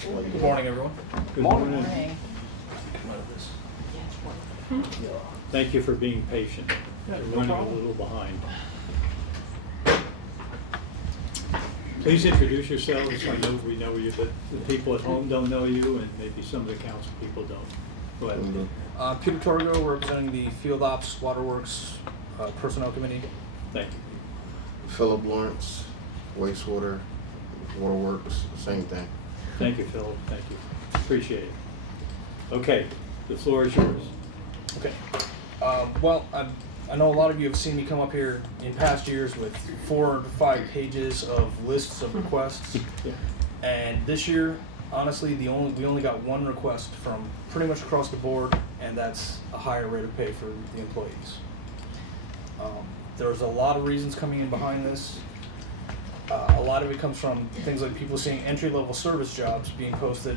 Good morning, everyone. Good morning. Come out of this. Thank you for being patient. Yeah, We're no running problem. a little behind. Please introduce yourselves. I know we know you, but the people at home don't know you, and maybe some of the council people don't. Go ahead. Peter Torgo, representing the Field Ops Waterworks Personnel Committee. Thank you. Philip Lawrence, wastewater, waterworks, same thing. Thank you, Philip. Thank you. Appreciate it. Okay, the floor is yours. Okay. Well, I know a lot of you have seen me come up here in past years with 4 to 5 pages of lists of requests. Yeah. And this year, honestly, we only got one request from pretty much across the board, and that's a higher rate of pay for the employees. There's a lot of reasons coming in behind this. A lot of it comes from things like people seeing entry-level service jobs being posted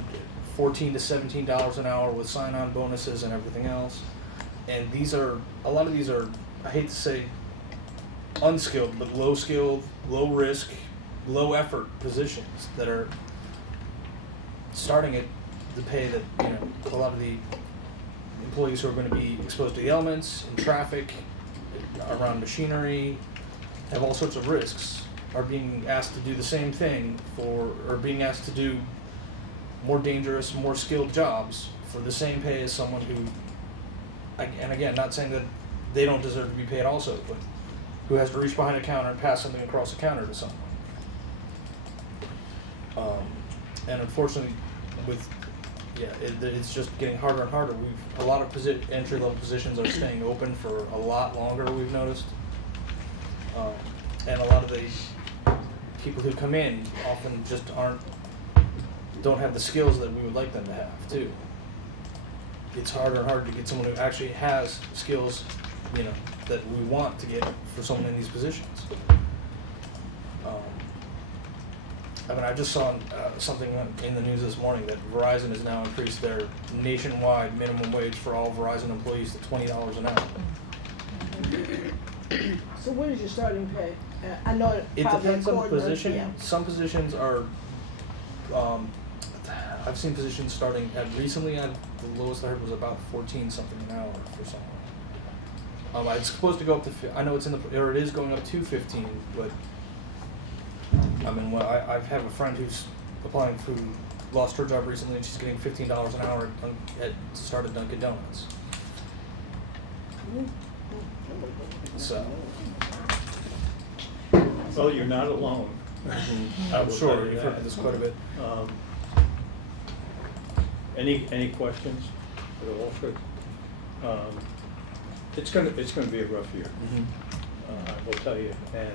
$14 to $17 an hour with sign-on bonuses and everything else. And a lot of these are, I hate to say unskilled, but low-skilled, low-risk, low-effort positions that are starting at the pay that, a lot of the employees who are going to be exposed to the elements, in traffic, around machinery, have all sorts of risks, are being asked to do the same thing or being asked to do more dangerous, more skilled jobs for the same pay as someone who, and again, not saying that they don't deserve to be paid also, but who has to reach behind a counter and pass something across the counter to someone. And unfortunately, it's just getting harder and harder. A lot of entry-level positions are staying open for a lot longer, we've noticed. And a lot of the people who come in often just don't have the skills that we would like them to have, too. It's harder and harder to get someone who actually has skills, that we want to get for someone in these positions. I just saw something in the news this morning that Verizon has now increased their nationwide minimum wage for all Verizon employees to $20 an hour. So what is your starting pay? I know It probably depends on the according to position. them. Some positions are, I've seen positions starting at recently, the lowest I heard was about 14 something an hour for someone. It's supposed to go up to, I know it is going up to 15, but I have a friend who's applying who lost her job recently, and she's getting $15 an hour to start at Dunkin' Donuts. So. Well, you're not alone. I'm sure you've heard this quite a bit. Any questions for the Walford? It's gonna be a rough year. I will tell you, and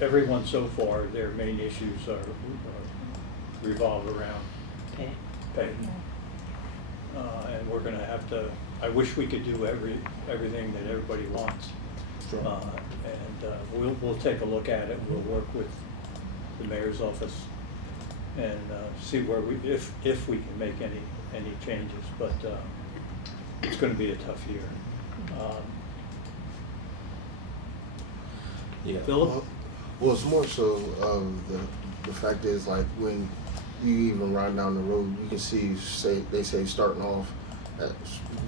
everyone so far, their main issues revolve around pay. And we're going to have to. I wish we could do everything that everybody wants. Sure. And we'll take a look at it. We'll work with the mayor's office and see where if we can make any changes. But it's going to be a tough year. Philip? Well, it's more so the fact is, like, when you even ride down the road, you can see, they say starting off,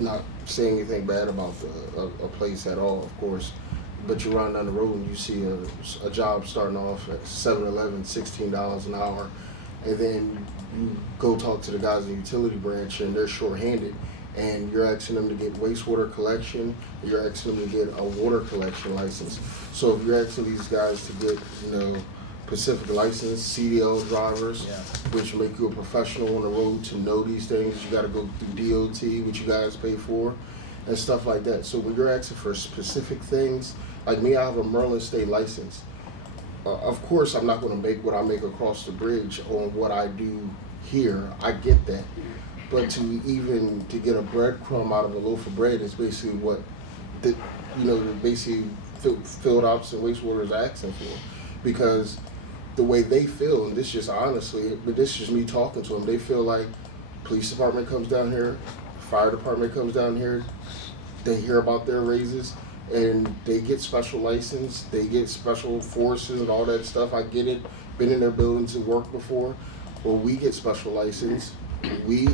not saying anything bad about a place at all, of course, but you run down the road and you see a job starting off at 7-Eleven, $16 an hour, and then you go talk to the guys in the utility branch and they're shorthanded, and you're asking them to get wastewater collection, you're asking them to get a water collection license. So if you're asking these guys to get, Pacific license, CDL drivers, which make you a professional on the road to know these things, you got to go through DOT, which you guys pay for, and stuff like that. So when you're asking for specific things, like me, I have a Maryland State license. Of course, I'm not going to make what I make across the bridge on what I do here. I get that. But to get a breadcrumb out of a loaf of bread is basically what basically field ops and wastewater is asking for. Because the way they feel, and this just honestly, but this is just me talking to them, they feel like police department comes down here, fire department comes down here, they hear about their raises, and they get special license, they get special forces and all that stuff. I get it. Been in their buildings and worked before. Well, we get special license. We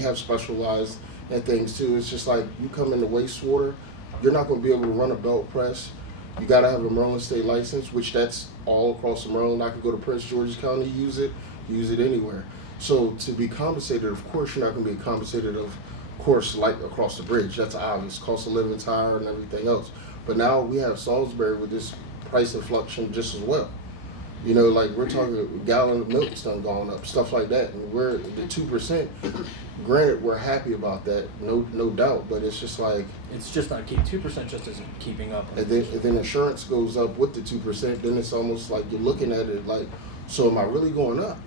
have specialized and things too. It's just like you come into wastewater, you're not going to be able to run a belt press. You got to have a Maryland state license, which that's all across the Maryland. I could go to Prince George's County, use it anywhere. So to be compensated, of course, you're not going to be compensated, of course, like across the bridge. That's obvious. Cost of living's higher and everything else. But now we have Salisbury with this price inflation just as well. You know, like we're talking a gallon of milk's done gone up, stuff like that. And we're the 2%. Granted, we're happy about that, no doubt. But it's just like It's just not keep 2% just isn't keeping up. and then insurance goes up with the 2%. Then it's almost like you're looking at it like, so am I really going up?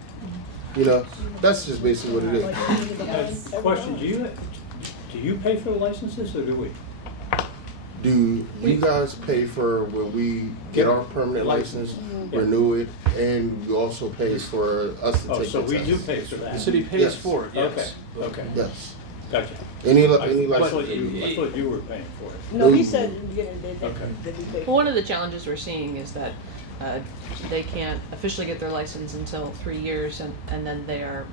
You know, that's just basically what it is. Question, do you pay for the licenses or do we? Do you guys pay for when we get our permanent license, renew it, and we also pay for us to Oh, take so the we test? do pay for that? The city pays Yes. for it, yes. Okay. Yes. Gotcha. Any I license. thought you were paying for it. No, he said in the beginning that Okay. that he paid. Well, one of the challenges we're seeing is that they can't officially get their license until 3 years, and then they are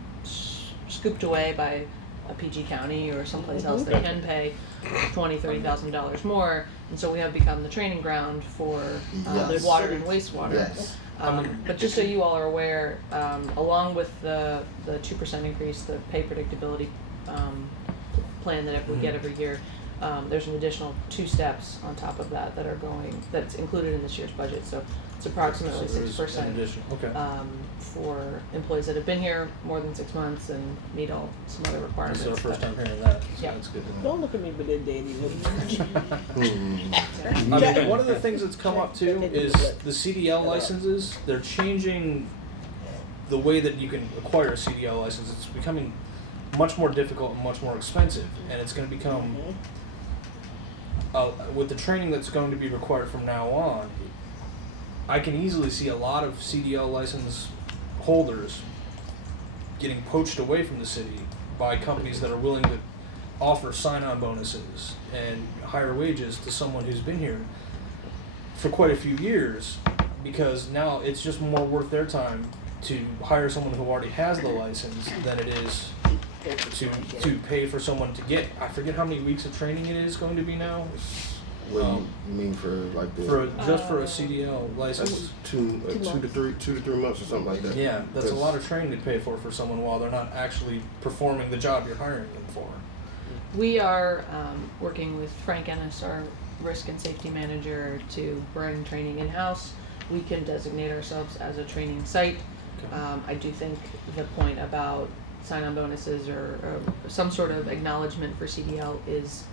scooped away by a PG County or someplace else that can pay $20,000-$30,000 more, and so we have become the training ground for Yes. water and wastewater. Yes. But just so you all are aware, along with the 2% increase, the pay predictability plan that we get every year, there's an additional 2 steps on top of that that are that's included in this year's budget. So it's approximately So there's 6% an addition. Okay. for employees that have been here more than 6 months and meet all some other requirements. This is our first but- time hearing that, so Yeah. that's good to know. Don't look at me with that daddy. Hmm. I mean, one of the things that's come up too is the CDL licenses. They're changing the way that you can acquire a CDL license. It's becoming much more difficult and much more expensive, and it's going to become with the training that's going to be required from now on. I can easily see a lot of CDL license holders getting poached away from the city by companies that are willing to offer sign-on bonuses and higher wages to someone who's been here for quite a few years, because now it's just more worth their time to hire someone who already has the license than it is to pay for someone to get, I forget how many weeks of training it is going to be now, What do you mean for like the? for a CDL license. That's 2 to 3 months or something like that. Yeah, that's a lot of training to pay for someone while they're not actually performing the job you're hiring them for. We are working with Frank Ennis, our risk and safety manager, to bring training in-house. We can designate ourselves as a training site. Okay. I do think the point about sign-on bonuses or some sort of acknowledgement for CDL is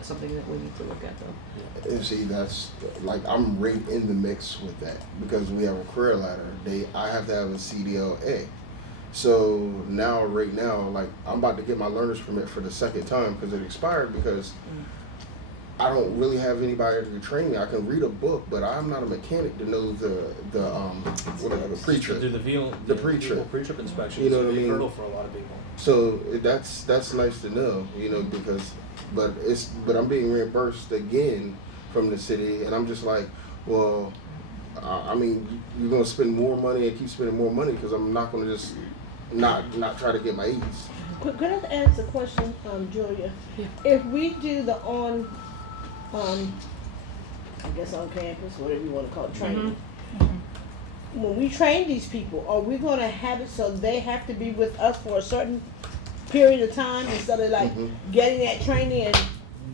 something that we need to look at, though. And see, that's like I'm right in the mix with that because we have a career ladder. I have to have a CDLA. So right now, like I'm about to get my learner's permit for the second time because it expired because I don't really have anybody to train me. I can read a book, but I'm not a mechanic to know the pre-trip. Do the The pre-trip. pre-trip inspection. You know what I is a big mean? hurdle for a lot of people. So that's nice to know, because but I'm being reimbursed again from the city, and I'm just like, well, I mean, you're gonna spend more money and keep spending more money because I'm not gonna just not try to get my E's. Could I ask a question, Julia? Yeah. If we do the I guess on campus, whatever you want to call it, training. When we train these people, are we going to have it so they have to be with us for a certain period of time instead of like getting that training and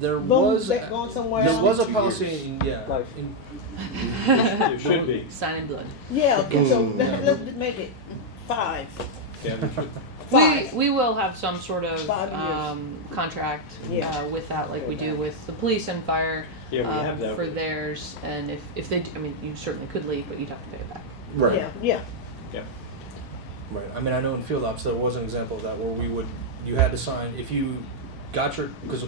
There boom, was they're going somewhere there else? was a 2 policy, years. Like- in There should be. Sign in blood. Yeah, okay, so Yeah. let's make it 5. Yeah, we should. 5. We will have some sort of 5 years. contract Yeah. with that, like we do with the police and fire Yeah, we have that. for theirs. And if they, I mean, you certainly could leave, but you'd have to pay it back. Right. Yeah. Yeah. Right. I mean, I know in field ops there was an example of that where you had to sign if you got your, because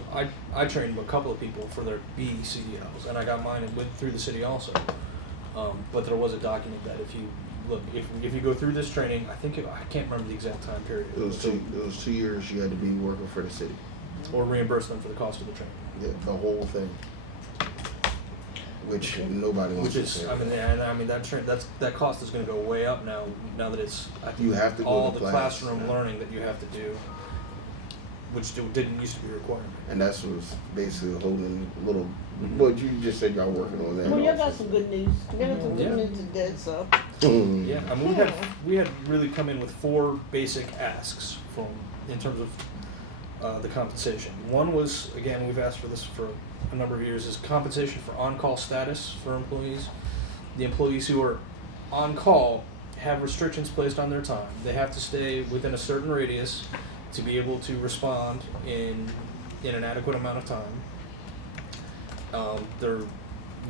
I trained a couple of people for their B CDLs and I got mine and went through the city also. But there was a document that if you look, if you go through this training, I can't remember the exact time period. It was 2 years you had to be working for the city. Or reimburse them for the cost of the training. The whole thing. which nobody wants Which to is, pay. I mean, and I mean that cost is going to go way up now. Now that it's You have to go all to the class. classroom learning that you have to do, which didn't used to be required. And that's what's basically holding a little. Mhm. But you just said y'all working on that. Well, y'all got also. some good news. You got some Yeah. good news today, so. Yeah, I mean we had really come in with 4 basic asks from in terms of the compensation. One was, again, we've asked for this for a number of years, is compensation for on-call status for employees. The employees who are on call have restrictions placed on their time. They have to stay within a certain radius to be able to respond in an adequate amount of time.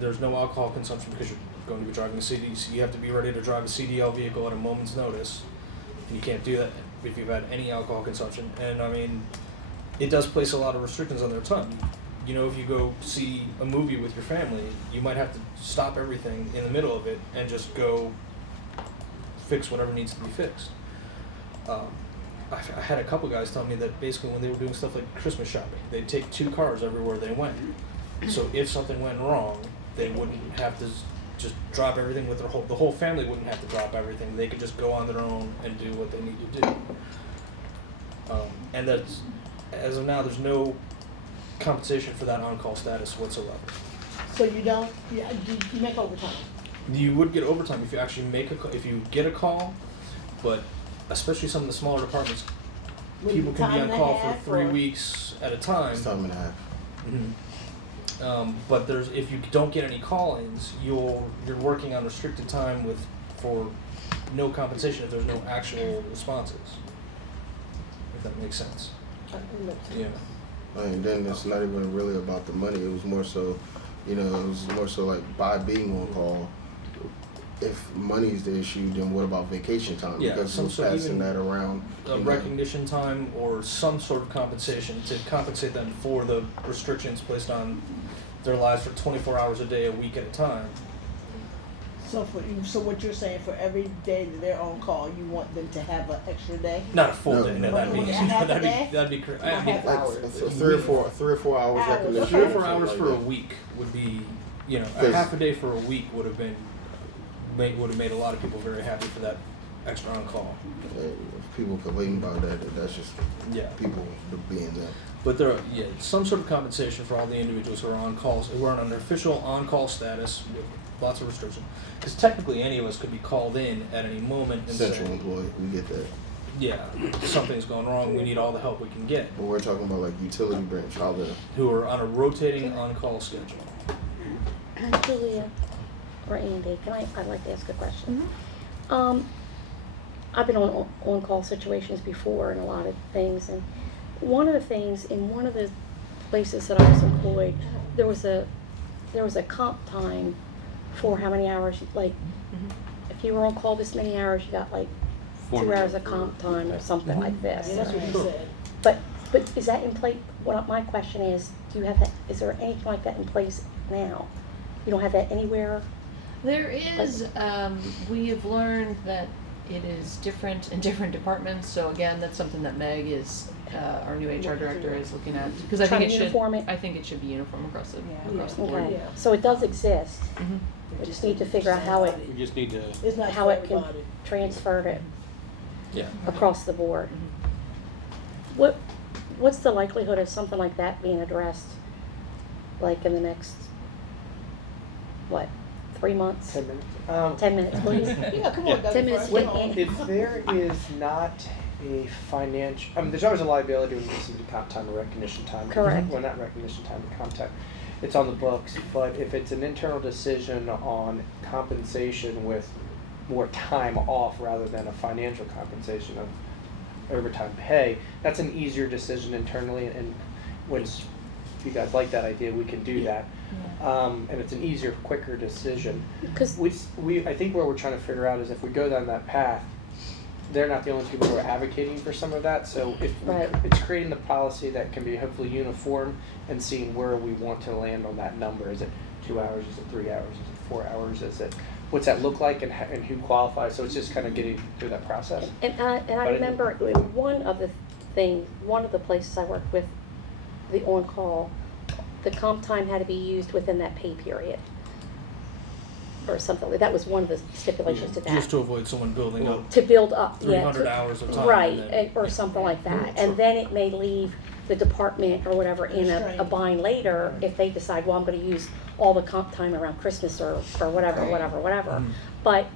There's no alcohol consumption because you're going to be driving a CD, so you have to be ready to drive a CDL vehicle at a moment's notice, and you can't do that if you've had any alcohol consumption. And I mean, it does place a lot of restrictions on their time. You know, if you go see a movie with your family, you might have to stop everything in the middle of it and just go fix whatever needs to be fixed. I had a couple guys tell me that basically when they were doing stuff like Christmas shopping, they'd take 2 cars everywhere they went. So if something went wrong, they wouldn't have to just drop everything with the whole family wouldn't have to drop everything. They could just go on their own and do what they need to do. And that's, as of now, there's no compensation for that on-call status whatsoever. So you don't, you make overtime. You would get overtime if you actually if you get a call, but especially some of the smaller departments, With people can be time on and a call for half, 3 or- weeks at a time. It's time and a half. But if you don't get any call-ins, you're working on restricted time for no compensation if there's no actual responses. If that makes sense. Yeah. And then it's not even really about the money. It was more so, it was more so like by being on call. If money is the issue, then what about vacation time? Yeah, Because some we're sort- passing even that around. Recognition time or some sort of compensation to compensate them for the restrictions placed on their lives for 24 hours a day, a week at a time. So so what you're saying, for every day that they're on call, you want them to have an extra day? Not a full No. day. No, that'd be Half a day? that'd be correct. Not I mean, half Like hours. 3 or 4 hours Hours. recognition. 3 or 4 something hours like for that. a week would be, a Because- half a day for a week would have made a lot of people very happy for that extra on call. If people complain about that, that's just Yeah. people being that. But there are, some sort of compensation for all the individuals who are on calls, who are on an official on-call status with lots of restrictions. Because technically any of us could be called in at any moment and Central say, employee, we get that. yeah, something's going wrong, we need all the help we can get, But we're talking about like utility branch, how the who are on a rotating on-call schedule. Julia or Andy, I'd like to ask a question. I've been on call situations before and a lot of things, and one of the things in one of the places that I was employed, there was a comp time for how many hours, if you were on call this many hours, you got like 2 hours of comp time or something like this. Yeah, that's what you said. But is that in place? My question is, do you have that? Is there anything like that in place now? You don't have that anywhere? There is, we have learned that it is different in different departments, so again, that's something that Meg is, our new HR director is looking at, because I think Trying it to should, uniform it? I think it should be uniform across the Yeah. board. Okay, Yeah. so it does exist. Mhm. We just need to figure out how it We just need to, It's not how for it can everybody. transfer it Yeah. across the board. What's the likelihood of something like that being addressed, like in the next, 3 months? 10 minutes. 10 minutes, please. Yeah, come on, Doug. 10 minutes, Come wait, on. If there is not a financial, there's always a liability when you see the comp time or recognition time. Correct. Well, not recognition time, but comp time. It's on the books, but if it's an internal decision on compensation with more time off rather than a financial compensation of overtime pay, that's an easier decision internally, and once if you guys like that idea, we can do that. And it's an easier, quicker decision. Because I think what we're trying to figure out is if we go down that path, they're not the only people who are advocating for some of that. So Right. it's creating the policy that can be hopefully uniform and seeing where we want to land on that number. Is it 2 hours? Is it 3 hours? Is it 4 hours? What's that look like, and who qualifies? So it's just kind of getting through that process. And I remember one of the places I worked with, the on-call, the comp time had to be used within that pay period. or something. That was one of the stipulations to that. Just to avoid someone building up To build up, 300 hours of time. right, and then- or something like that. And then it may leave the department or whatever in a bind later if they decide, well, I'm going to use all the comp time around Christmas or whatever. But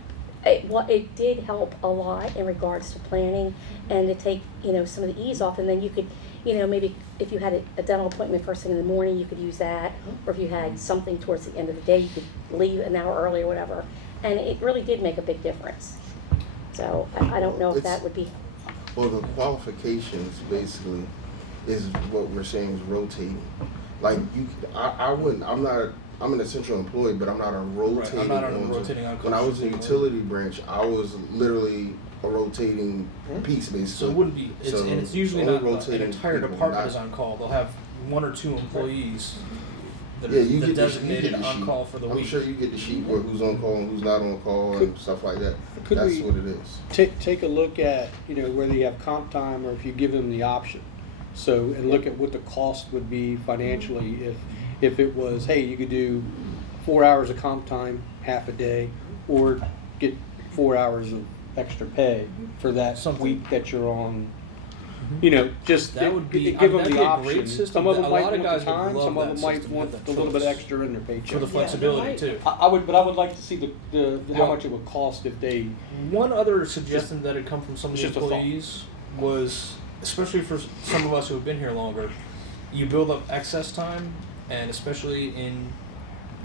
it did help a lot in regards to planning and to take, some of the ease off. And then you could, maybe if you had a dental appointment first thing in the morning, you could use that. Or if you had something towards the end of the day, you could leave an hour early or whatever. And it really did make a big difference. So I don't know if that would be. Well, the qualifications basically is what we're saying is rotating. Like I wouldn't. I'm an essential employee, but I'm not a rotating. Right, I'm not on rotating on. When I was in the utility branch, I was literally a rotating piece basically. So it wouldn't be. It's usually only not an rotating entire people, department not- is on call. They'll have 1 or 2 employees that Yeah, are you get designated the on sheet. call for the I'm week. sure you get the sheet where who's on call and who's not on call and stuff like that. Could That's we what it is. take a look at, whether you have comp time or if you give them the option. So, and look at what the cost would be financially if it was, hey, you could do 4 hours of comp time, half a day, or get 4 hours of extra pay for that Something. week that you're on. Just That would be- give them that'd the be a option. great system. Some of them A might lot of want guys the would time, love some of that them might system, want the a little bit choice. extra in their paycheck. For the flexibility right. too. I would like to see how Well- much it would cost if they. One other suggestion that had come from some of the Just a thought. employees was, especially for some of us who have been here longer, you build up excess time, and especially in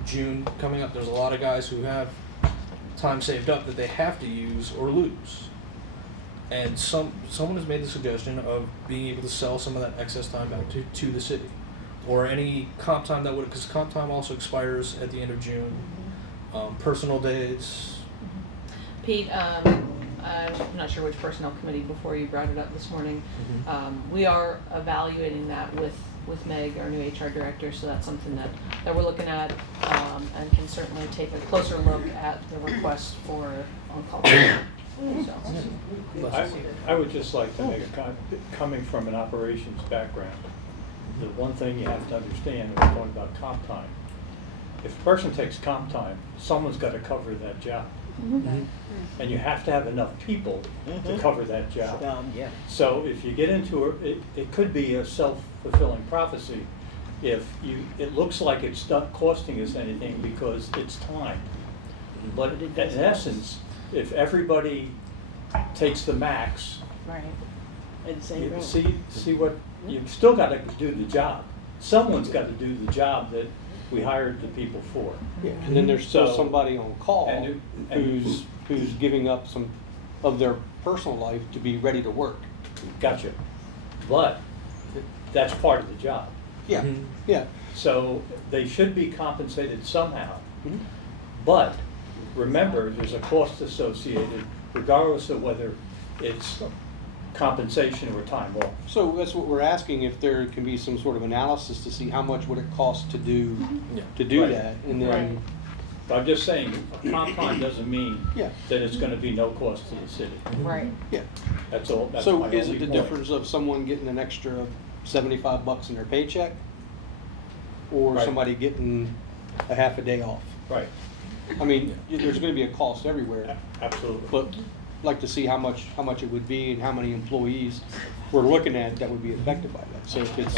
June coming up, there's a lot of guys who have time saved up that they have to use or lose. And someone has made the suggestion of being able to sell some of that excess time back to the city, or any comp time that would, because comp time also expires at the end of June. Personal days. Pete, I'm not sure which personnel committee before you brought it up this morning. We are evaluating that with Meg, our new HR director, so that's something that we're looking at, and can certainly take a closer look at the request for on-call. So. I would just like to make coming from an operations background, the one thing you have to understand when we're talking about comp time, if a person takes comp time, someone's got to cover that job. And you have to have enough people to cover that job. Yeah. So if you get into it could be a self-fulfilling prophecy. If it looks like it's not costing us anything because it's time. But in essence, if everybody takes the max, Right. At the same you time. see what, you've still got to do the job. Someone's got to do the job that we hired the people for. Yeah, and then there's still So- somebody on call and- who's giving up some of their personal life to be ready to work. Gotcha. But that's part of the job. Yeah, Mhm. yeah. So they should be compensated somehow. Mhm. But remember, there's a cost associated regardless of whether it's compensation or time off. So that's what we're asking, if there can be some sort of analysis to see how much would it cost to do Right. that, and then, But I'm just saying, comp time doesn't mean yeah, that it's gonna be no cost to the city. Right. yeah. That's all, that's So my is only it the point. difference of someone getting an extra $75 in their paycheck? Or Right. somebody getting a half a day off? Right, I mean, there's gonna be a cost everywhere, absolutely. but like to see how much it would be and how many employees we're looking at that would be affected by that. So if it's,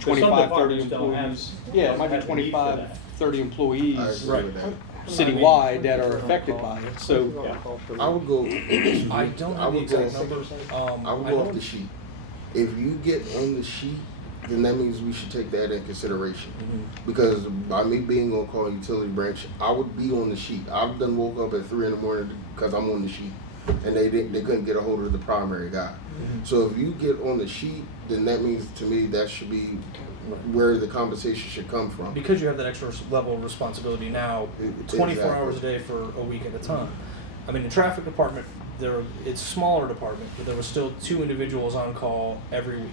25, 30 departments don't have- employees, yeah, it might be have the need for 25, that. 30 employees I agree Right. with that. citywide that are affected by it, so. Yeah. I would go. I don't have the would go- exact numbers. I would go off the sheet. If you get on the sheet, then that means we should take that in consideration. Because by me being on call utility branch, I would be on the sheet. I've done woke up at 3 a.m. because I'm on the sheet, and they couldn't get a hold of the primary guy. So if you get on the sheet, then that means to me that should be where the compensation should come from. Because you have that extra level of responsibility now, 24 Exactly. hours a day for a week at a time. I mean, the traffic department, it's a smaller department, but there was still 2 individuals on call every week.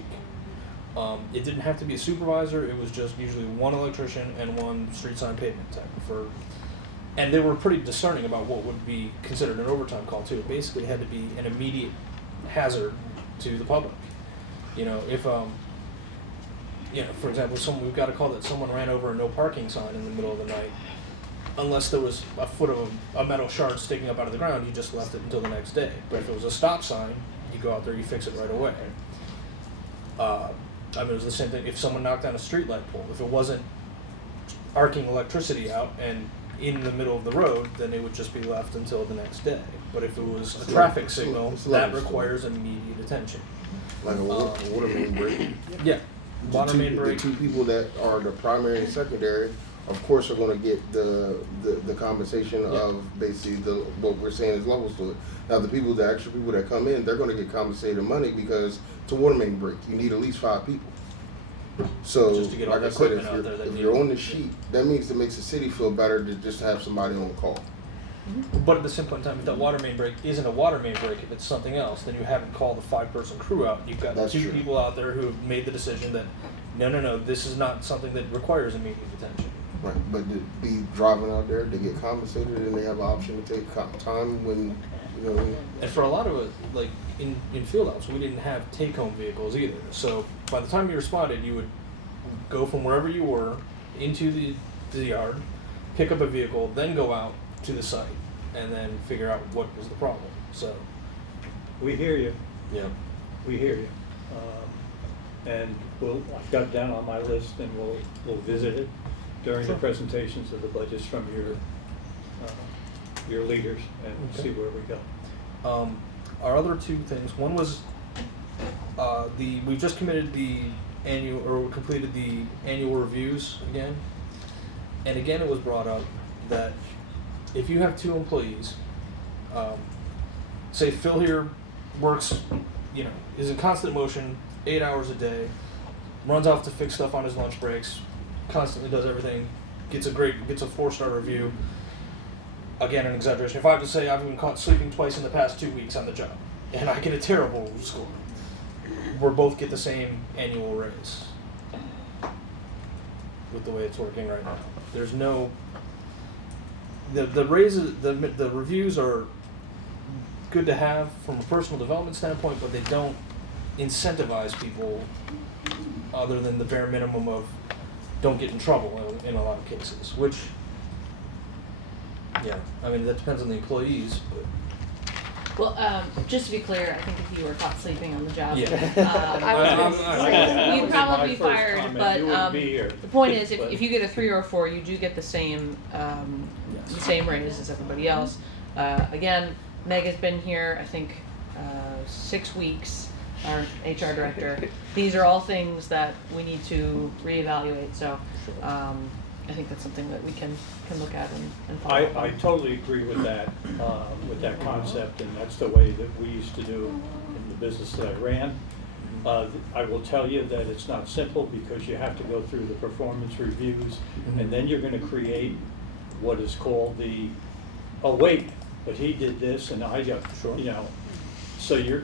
It didn't have to be a supervisor, it was just usually 1 electrician and 1 street sign pavement tech and they were pretty discerning about what would be considered an overtime call too. It basically had to be an immediate hazard to the public. If for example, we've got a call that someone ran over a no parking sign in the middle of the night, unless there was a foot of a metal shard sticking up out of the ground, you just left it until the next day. But if it was a stop sign, you go out there, you fix it right away. I mean, it was the same thing if someone knocked down a streetlight pole. If it wasn't arcing electricity out and in the middle of the road, then it would just be left until the next day. But if it was a traffic signal, that requires immediate attention. Like a water main break. Yeah, water main break. The two people that are the primary and secondary, of course, are going to get the compensation of basically what we're saying is levels to it. Now, the actual people that come in, they're going to get compensated money because it's a water main break. You need at least 5 people. So, Just to get all like the I said, equipment out there that if you you're need. on the sheet, that means it makes the city feel better to just have somebody on call. But at the same point in time, if that water main break isn't a water main break, if it's something else, then you haven't called the 5-person crew out. You've got That's 2 true. people out there who have made the decision that, no, this is not something that requires immediate attention. Right, but to be driving out there, they get compensated and they have an option to take time when, you know. And for a lot of it, like in field ops, we didn't have take-home vehicles either. So by the time you responded, you would go from wherever you were into the yard, pick up a vehicle, then go out to the site, and then figure out what was the problem. So, We hear you. yeah. We hear you. And I've got it down on my list, and we'll visit it during the presentations of the budgets from your leaders and Okay. see where we go. Our other 2 things, one was we just completed the annual reviews again. And again, it was brought up that if you have 2 employees, say Phil here works, is in constant motion, 8 hours a day, runs off to fix stuff on his lunch breaks, constantly does everything, gets a 4-star review. Again, an exaggeration. If I have to say I've been caught sleeping twice in the past 2 weeks on the job, and I get a terrible score, we'll both get the same annual raise. With the way it's working right now, there's no. The raises, the reviews are good to have from a personal development standpoint, but they don't incentivize people other than the bare minimum of don't get in trouble in a lot of cases, which, yeah, I mean, that depends on the employees, but. Well, just to be clear, I think if you were caught sleeping on the job, Yeah. I was gonna say, you'd probably be fired. Comment. But You wouldn't be here. the point is, But- if you get a 3 or a 4, you do get the same raise as everybody else. Again, Meg has been here, I think, 6 weeks. Our HR director. These are all things that we need to reevaluate. So, I think that's something that we can look at and follow up on. I totally agree with that concept, and that's the way that we used to do in the business that I ran. I will tell you that it's not simple because you have to go through the performance reviews, and then you're going to create what is called wait, but he did this and I just, so you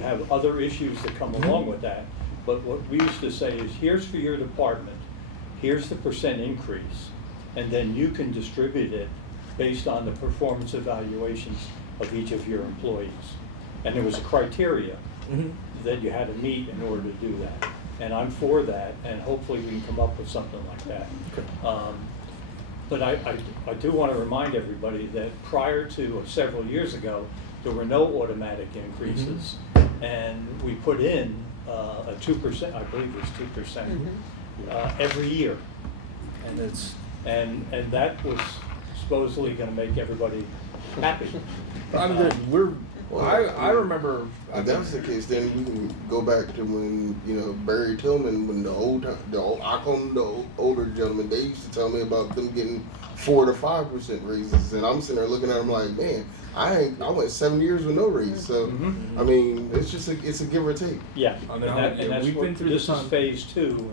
have other issues that come along with that. But what we used to say is, here's for your department, here's the % increase, and then you can distribute it based on the performance evaluations of each of your employees. And there was a criteria that you had to meet in order to do that. And I'm for that, and hopefully we can come up with something like that. But I do want to remind everybody that prior to several years ago, there were no automatic increases. And we put in a 2%, I believe it was 2%, every year. And that was supposedly going to make everybody happy. I mean, I remember. If that was the case, then we can go back to when, Barry Tillman, when I call them the older gentlemen, they used to tell me about them getting 4 to 5% raises, and I'm sitting there looking at them like, man, I went 7 years with no raise. So, I mean, it's a give or take. Yeah, I mean, and that's we've been through this this is on phase 2.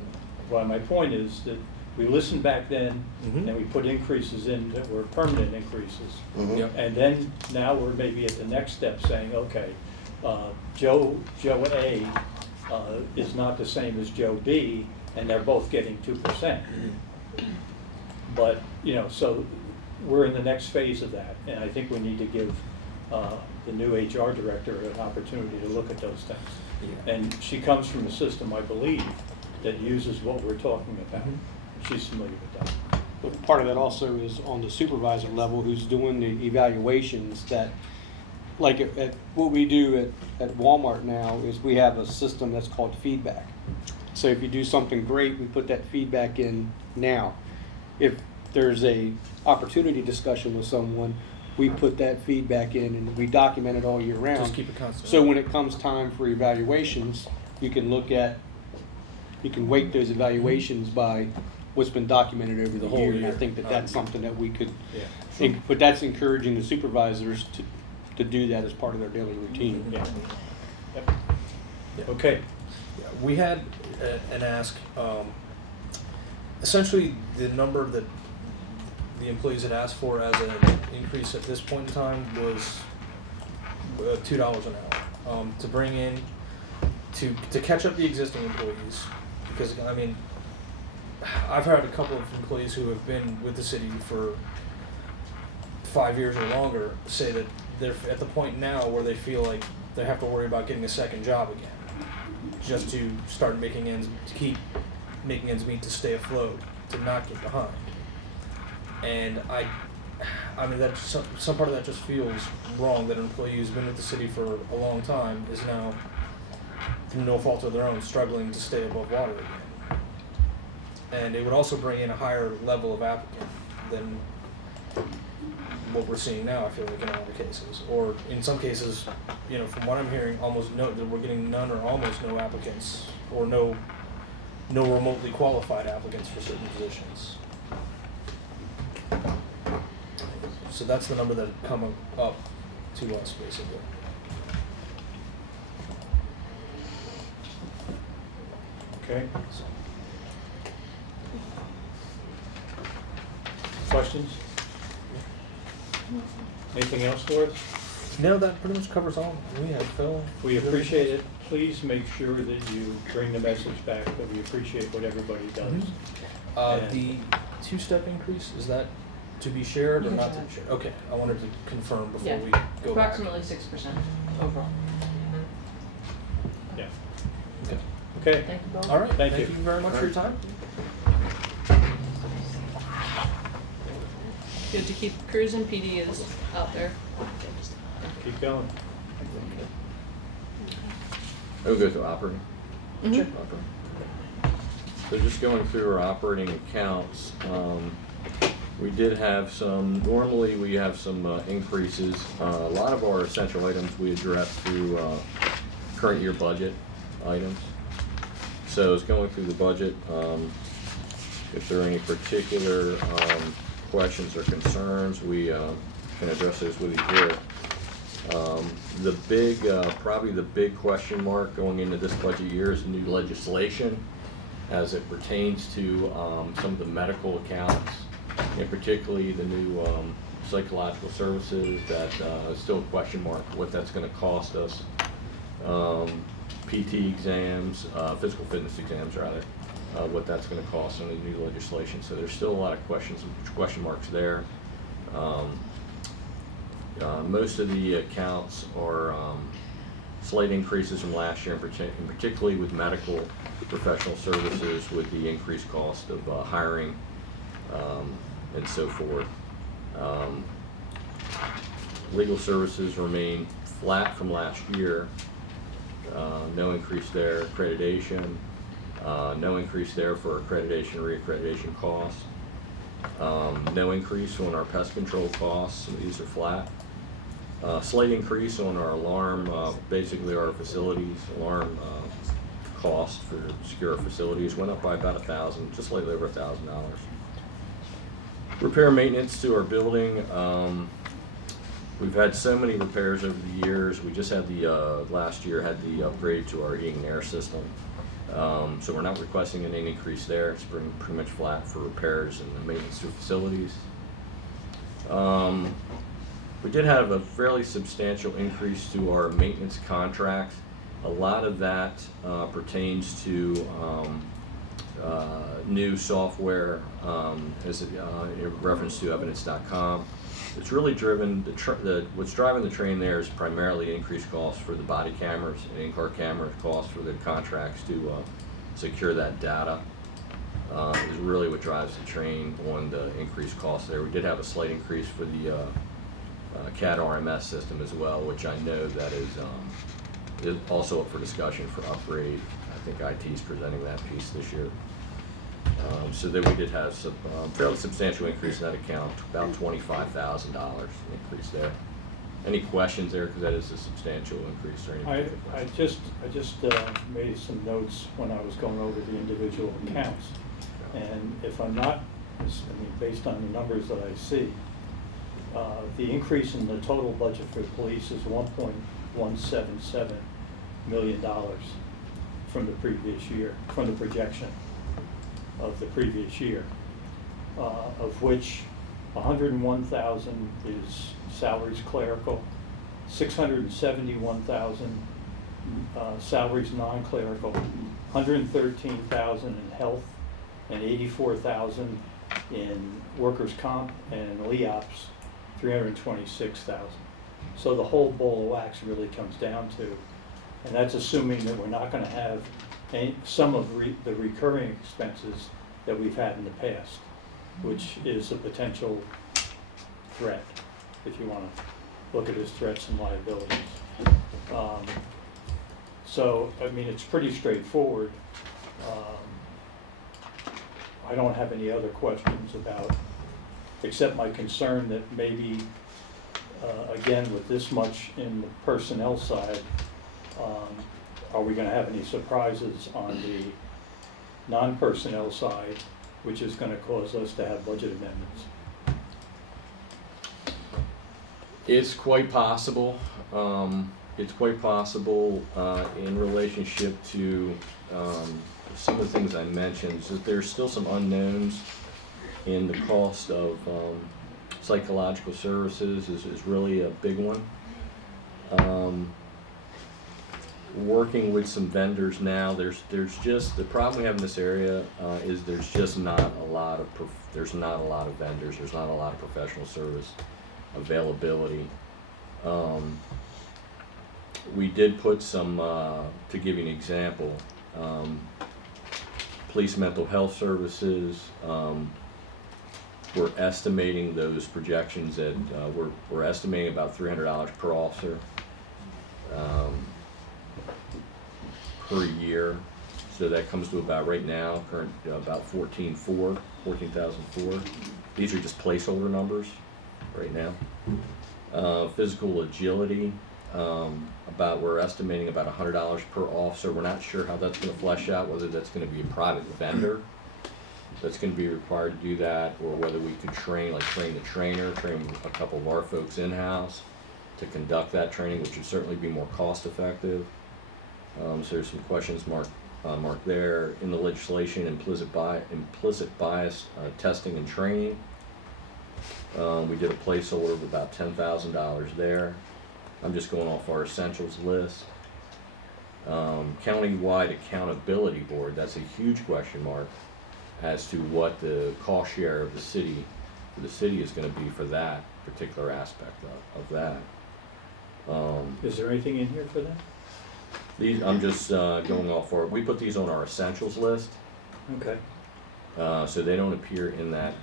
Well, my point is that we listened back then, and we put increases in that were permanent increases. Yep. And then now we're maybe at the next step saying, okay, Joe A is not the same as Joe B, and they're both getting 2%. But, so we're in the next phase of that, and I think we need to give the new HR director an opportunity to look at those things. Yeah. And she comes from a system, I believe, that uses what we're talking about. She's familiar with that. But part of that also is on the supervisor level, who's doing the evaluations. That, like at what we do at Walmart now, is we have a system that's called feedback. So if you do something great, we put that feedback in now. If there's a opportunity discussion with someone, we put that feedback in and we document it all year round. Just keep it constant. So when it comes time for evaluations, you can weight those evaluations by what's been documented over the whole year. And I year. think that's something that we could, Yeah. but that's encouraging the supervisors to do that as part of their daily routine. Yeah. Yep. Yeah. Okay. Yeah, we had an ask. Essentially, the number that the employees had asked for as an increase at this point in time was $2 an hour to bring in to catch up the existing employees. Because I mean, I've had a couple of employees who have been with the city for 5 years or longer say that they're at the point now where they feel like they have to worry about getting a second job again, just to start keep making ends meet, to stay afloat, to not get behind. And I mean that some part of that just feels wrong, that an employee who's been with the city for a long time is now, through no fault of their own, struggling to stay above water again. And it would also bring in a higher level of applicant than what we're seeing now, I feel like, in a lot of cases. Or in some cases, you know, from what I'm hearing, we're getting none or almost no applicants, or no remotely qualified applicants for certain positions. So that's the number that had come up to us, basically. Okay. So, Questions? Anything else for us? no, that pretty much covers all we had, Phil. We appreciate it. Please make sure that you bring the message back that we appreciate what everybody does. And- The two-step increase, is that to be shared or You can not to share. be shared? Okay, I wanted to confirm before Yeah, we go back. approximately 6% overall. Yeah. Okay. Okay. Thank you both. All right, Thank thank you. you very much for your time. Good to keep cruising. PD is out there. Keep going. I'll go to operating. Mhm. Operating. So just going through our operating accounts, we did have normally we have some increases. A lot of our essential items we address through current year budget items. So it's going through the budget. If there are any particular questions or concerns, we can address those with you here. Probably the big question mark going into this budget year is new legislation as it pertains to some of the medical accounts, and particularly the new psychological services. That is still a question mark what that's going to cost us. PT exams, physical fitness exams rather, what that's going to cost under the new legislation. So there's still a lot of question marks there. Most of the accounts are slight increases from last year, and particularly with medical professional services, with the increased cost of hiring and so forth. Legal services remain flat from last year. No increase there. Accreditation, no increase there for accreditation, reaccreditation costs. No increase on our pest control costs. These are flat. Slight increase on our alarm, basically our facilities alarm cost for secure facilities went up by about $1,000, just slightly over $1,000. Repair maintenance to our building. We've had so many repairs over the years. We just had last year had the upgrade to our heating and air system. So we're not requesting any increase there. It's pretty much flat for repairs and the maintenance to facilities. We did have a fairly substantial increase to our maintenance contracts. A lot of that pertains to new software, as in reference to evidence.com. It's really driven, what's driving the train there is primarily increased costs for the body cameras and in-car camera costs for the contracts to secure that data. is really what drives the train on the increased cost there. We did have a slight increase for the CAD RMS system as well, which I know that is also up for discussion for upgrade. I think IT is presenting that piece this year. So then we did have some fairly substantial increase in that account, about $25,000 increase there. Any questions there? Because that is a substantial increase. Or any I just made some notes when I was going over the individual accounts. And if I'm not, based on the numbers that I see, the increase in the total budget for the police is $1.177 million from the previous year, from the projection of the previous year, of which 101,000 is salaries clerical, 671,000 salaries non-clerical, 113,000 in health, and 84,000 in workers' comp, and LEOPS 326,000. So the whole ball of wax really comes down to, and that's assuming that we're not going to have some of the recurring expenses that we've had in the past, which is a potential threat, if you want to look at it as threats and liabilities. So, it's pretty straightforward. I don't have any other questions about, except my concern that maybe, again, with this much in the personnel side, are we going to have any surprises on the non-personnel side, which is going to cause us to have budget amendments? It's quite possible. It's quite possible in relationship to some of the things I mentioned. So there's still some unknowns in the cost of psychological services is really a big one. Working with some vendors now, there's just the problem we have in this area is there's just not a lot of vendors, there's not a lot of professional service availability. We did put some, to give you an example, police mental health services. We're estimating those projections at we're estimating about $300 per officer per year. So that comes to about right now current about 14,400. These are just placeholder numbers right now. Physical agility, we're estimating about $100 per officer. We're not sure how that's going to flesh out, whether that's going to be a private vendor that's going to be required to do that, or whether we could train the trainer, train a couple of our folks in-house to conduct that training, which would certainly be more cost effective. So there's some questions marked there. In the legislation, implicit bias testing and training. We did a placeholder of about $10,000 there. I'm just going off our essentials list. Countywide accountability board, that's a huge question mark as to what the cost share of the city is going to be for that particular aspect of that. Is there anything in here for that? These, I'm just going off our, we put these on our essentials list. Okay. So they don't appear in that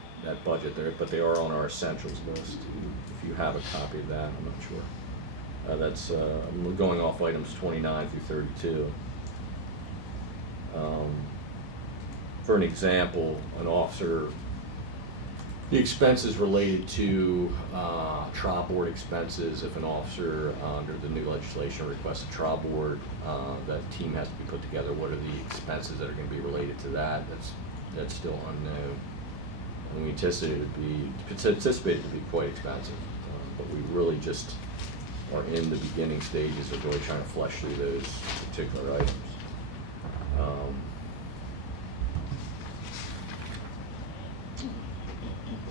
budget there, but they are on our essentials list. If you have a copy of that, I'm not sure. That's we're going off items 29 through 32. For an example, an officer, the expenses related to trial board expenses. If an officer under the new legislation requests a trial board, that team has to be put together. What are the expenses that are going to be related to that? That's still unknown. And we anticipate it to be quite expensive, but we really just are in the beginning stages of really trying to flesh through those particular items.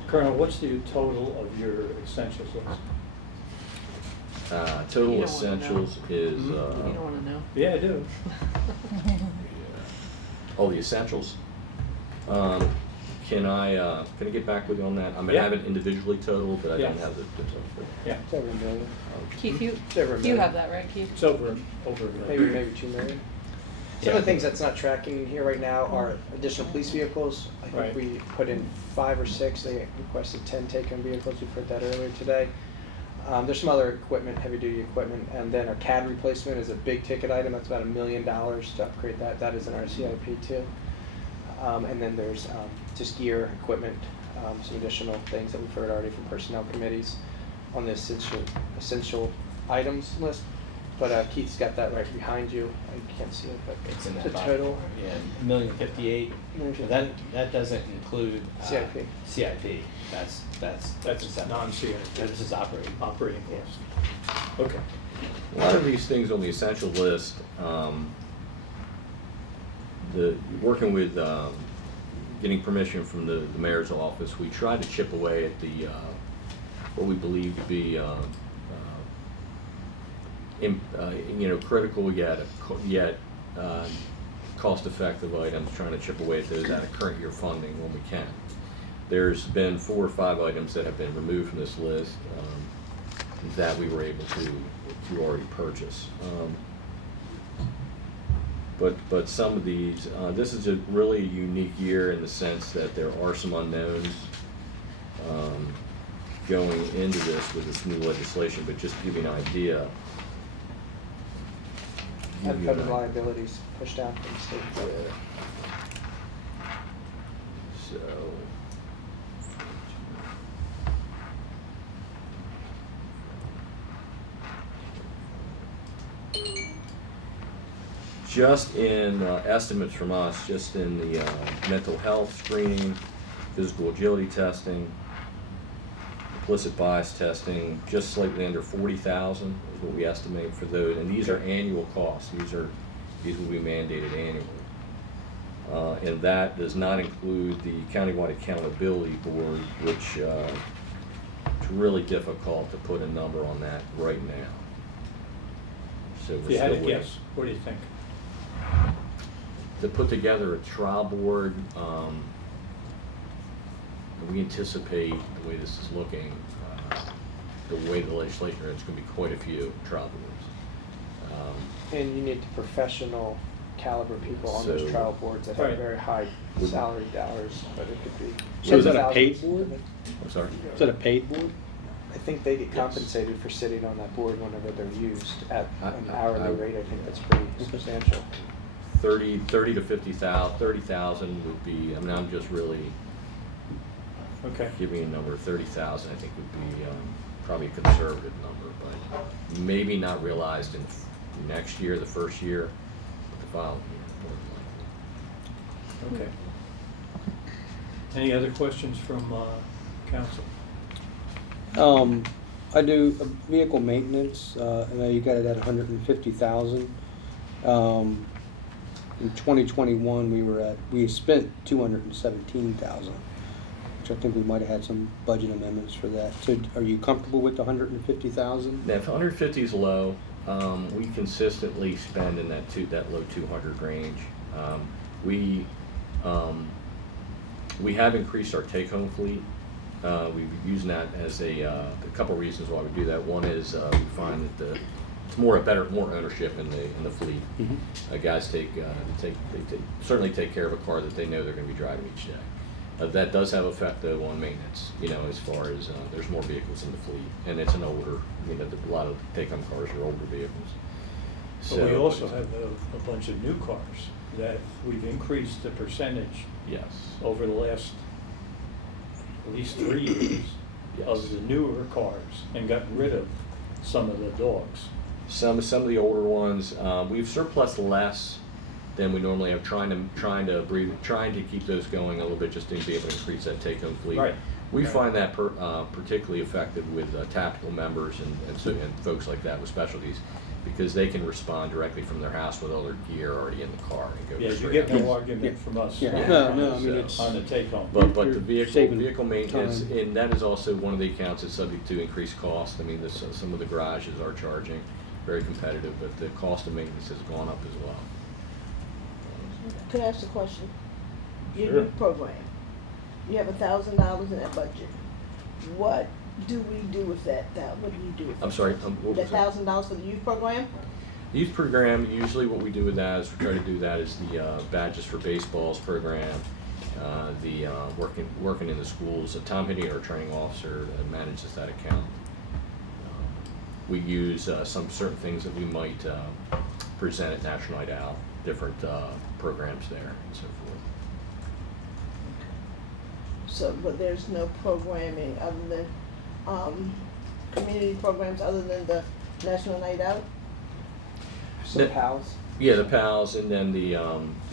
Colonel, what's the total of your essentials list? Total You don't wanna essentials is You don't want to know. Yeah, I do. oh, the essentials. Can I get back with you on that? I mean, Yeah. I have it individually totaled, but I don't Yeah. have the total. Yeah, It's over $1 million. Keith, you It's over $1 you million. have that, right, Keith? it's over a Maybe million. $2 million. Some of the things that's not tracking here right now are additional police vehicles. I Right. think we put in 5 or 6. They requested 10 take-home vehicles. We put that earlier today. There's some other equipment, heavy-duty equipment, and then our CAD replacement is a big ticket item. That's about $1 million to upgrade that. That is in our CIP too. And then there's just gear, equipment, some additional things that we've heard already from personnel committees on the essential items list. But Keith's got that right behind you. I can't see it, but It's in the that bottom total. line, yeah, $1,058,000. But that doesn't include CIP. CIP. That's separate. non-CIP. This is operating. Operating cost. Okay. A lot of these things on the essential list, working with getting permission from the mayor's office, we tried to chip away at the what we believe to be critical yet cost-effective items, trying to chip away at those out of current year funding when we can. There's been 4 or 5 items that have been removed from this list that we were able to already purchase. But some of these, this is a really unique year in the sense that there are some unknowns going into this with this new legislation, but just to give you an idea. Unfunded liabilities pushed out from the state. Yeah. So. Just in estimates from us, just in the mental health screening, physical agility testing, implicit bias testing, just slightly under 40,000 is what we estimate for those, and these are annual costs. These will be mandated annually, and that does not include the countywide accountability board, which it's really difficult to put a number on that right now. So If we're you had to still waiting. guess, what do you think? To put together a trial board, we anticipate the way this is looking, the way the legislation is going to be quite a few trial boards. And you need the professional caliber people on those So- trial boards that have Right. very high salary dollars, but it could be. So is that a thousands. paid board? I'm sorry? Is that a paid board? I think they get Yes. compensated for sitting on that board whenever they're used at an I- hourly rate. I think that's pretty substantial. 30 to 50,000, 30,000 would be, I mean, I'm just really Okay. giving a number, 30,000 I think would be probably a conservative number, but maybe not realized in next year, the first year, but the following year. Okay. Any other questions from council? I do vehicle maintenance, I know you got it at 150,000. In 2021, we spent 217,000, which I think we might have had some budget amendments for that. So are you comfortable with the 150,000? Now, if 150 is low, we consistently spend in that low 200 range. We have increased our take-home fleet. We've used that as a couple reasons why we do that. One is we find that it's more ownership in the fleet. Mm-hmm. Guys certainly take care of a car that they know they're going to be driving each day. That does have effect though on maintenance. As far as there's more vehicles in the fleet, and it's an older. A lot of take-home cars are older vehicles. But we also have a bunch of new cars that we've increased the percentage Yes. over the last at least 3 years Yes. of the newer cars and gotten rid of some of the dogs. Some of the older ones, we've surplus less than we normally have, trying to keep those going a little bit, just to be able to increase that take-home fleet. Right. We Right. find that particularly effective with tactical members and folks like that with specialties, because they can respond directly from their house with all their gear already in the car and go Yeah, you straight get out. no argument from us Yeah. Yeah. No, I mean, So- it's, on the take-home. But the You're saving vehicle maintenance, time. and that is also one of the accounts that's subject to increased cost. I mean, some of the garages are charging very competitive, but the cost of maintenance has gone up as well. Can I ask a question? Your Sure. new program, you have $1,000 in that budget. What do we do with that? What do you do with I'm sorry, what was that that? $1,000 for the youth program? The youth program, usually what we do with that is we try to do that is the Badges for Baseballs program, the working in the schools. Tom Hitty, our training officer, manages that account. We use some certain things that we might present at National Night Out, different programs there and so forth. So, but there's no programming other than, community programs other than the National Night Out? So The- pals. Yeah, the PALs, and then the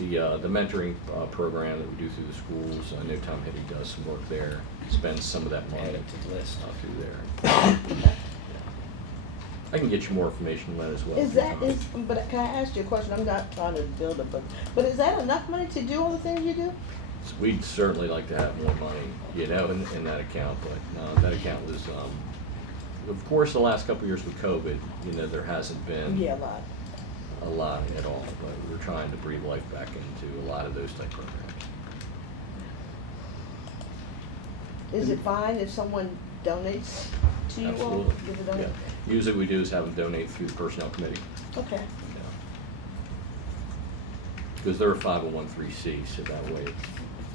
mentoring program that we do through the schools. I know Tom Hitty does some work there, spends some of that money Add it to the list. through there. I can get you more information on that as well. Is if you that, want. but can I ask you a question? I'm not trying to build up, but is that enough money to do all the things you do? We'd certainly like to have more money, in that account, but that account was, of course, the last couple of years with COVID, there hasn't been Yeah, a lot. a lot at all, but we're trying to breathe life back into a lot of those type programs. Is it fine if someone donates to you all? Absolutely. Give a Yeah. donate? Usually what we do is have them donate through the personnel committee. Okay. Because they're a 501(c), so that way,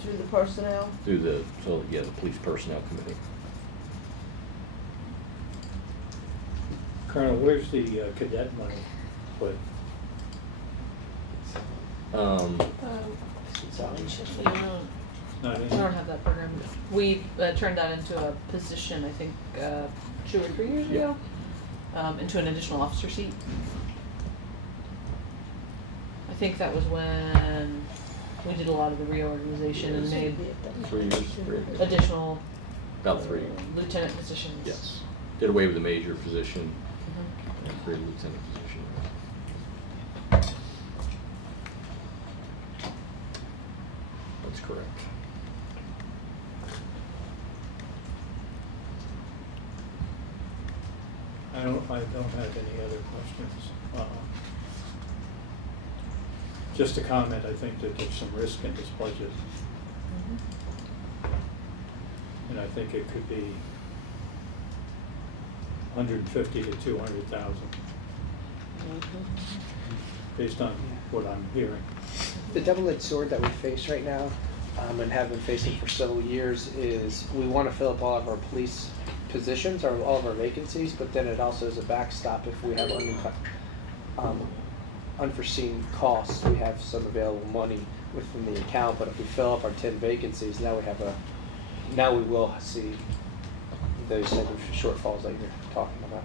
Through the personnel? through the police personnel committee. Colonel, where's the cadet money put? Not I in? don't have that program. We turned that into a position, I think, 2 or 3 years ago, into an additional officer seat. I think that was when we did a lot of the reorganization and made 3 years, additional about 3. lieutenant positions. Yes. Did away with the major position, Mhm. and created lieutenant position. That's correct. I don't have any other questions. Just a comment, I think that there's some risk in this budget, Mhm. and I think it could be 150 to 200,000, based on what I'm hearing. The double-edged sword that we face right now, and have been facing for several years, is we want to fill up all of our police positions, or all of our vacancies, but then it also is a backstop if we have unforeseen costs. We have some available money within the account, but if we fill up our 10 vacancies, now we will see those type of shortfalls that you're talking about.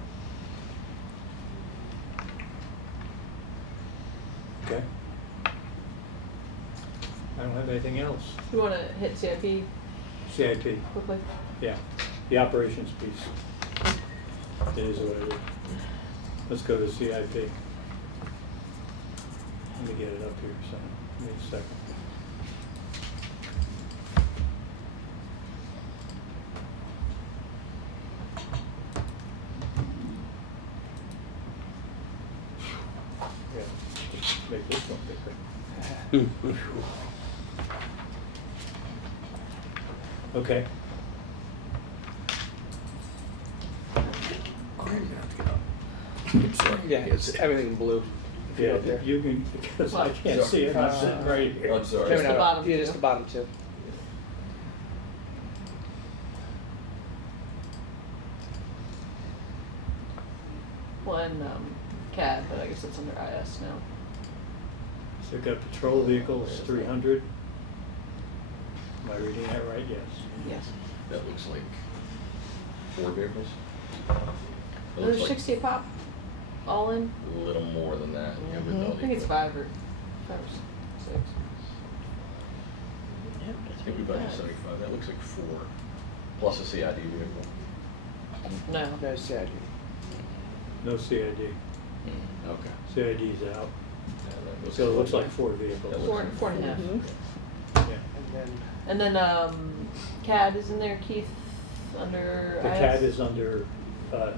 Okay? I don't have anything else. You want to hit CIP CIP, quickly? yeah, the operations piece. It is what it is. Let's go to CIP. Let me get it up here, so, give me a second. Yeah, just make this one bigger. Okay. I'm sorry. Yeah, it's everything blue. If you're Yeah, up there. you can, because I can't see it, I'm sitting right here. I'm sorry. Just the bottom Yeah, two. just the bottom two. Well, and CAD, but I guess it's under IS now. So we've got patrol vehicles, 300. Am I reading that right? Yes. Yes. That looks like 4 vehicles. It looks There's like 60 a pop, all in. a little more than that. yeah, with Mhm. all I the think it's equipment. 5 or 6. I think we budgeted 75. That looks like 4, plus a CID vehicle. No. No CID. No CID. Okay. CID's out. Yeah, that So it looks like 4 vehicles. That looks Four, like 4.5. Mhm. Yeah. And then And then CAD is in there, Keith, under The IS. CAD is under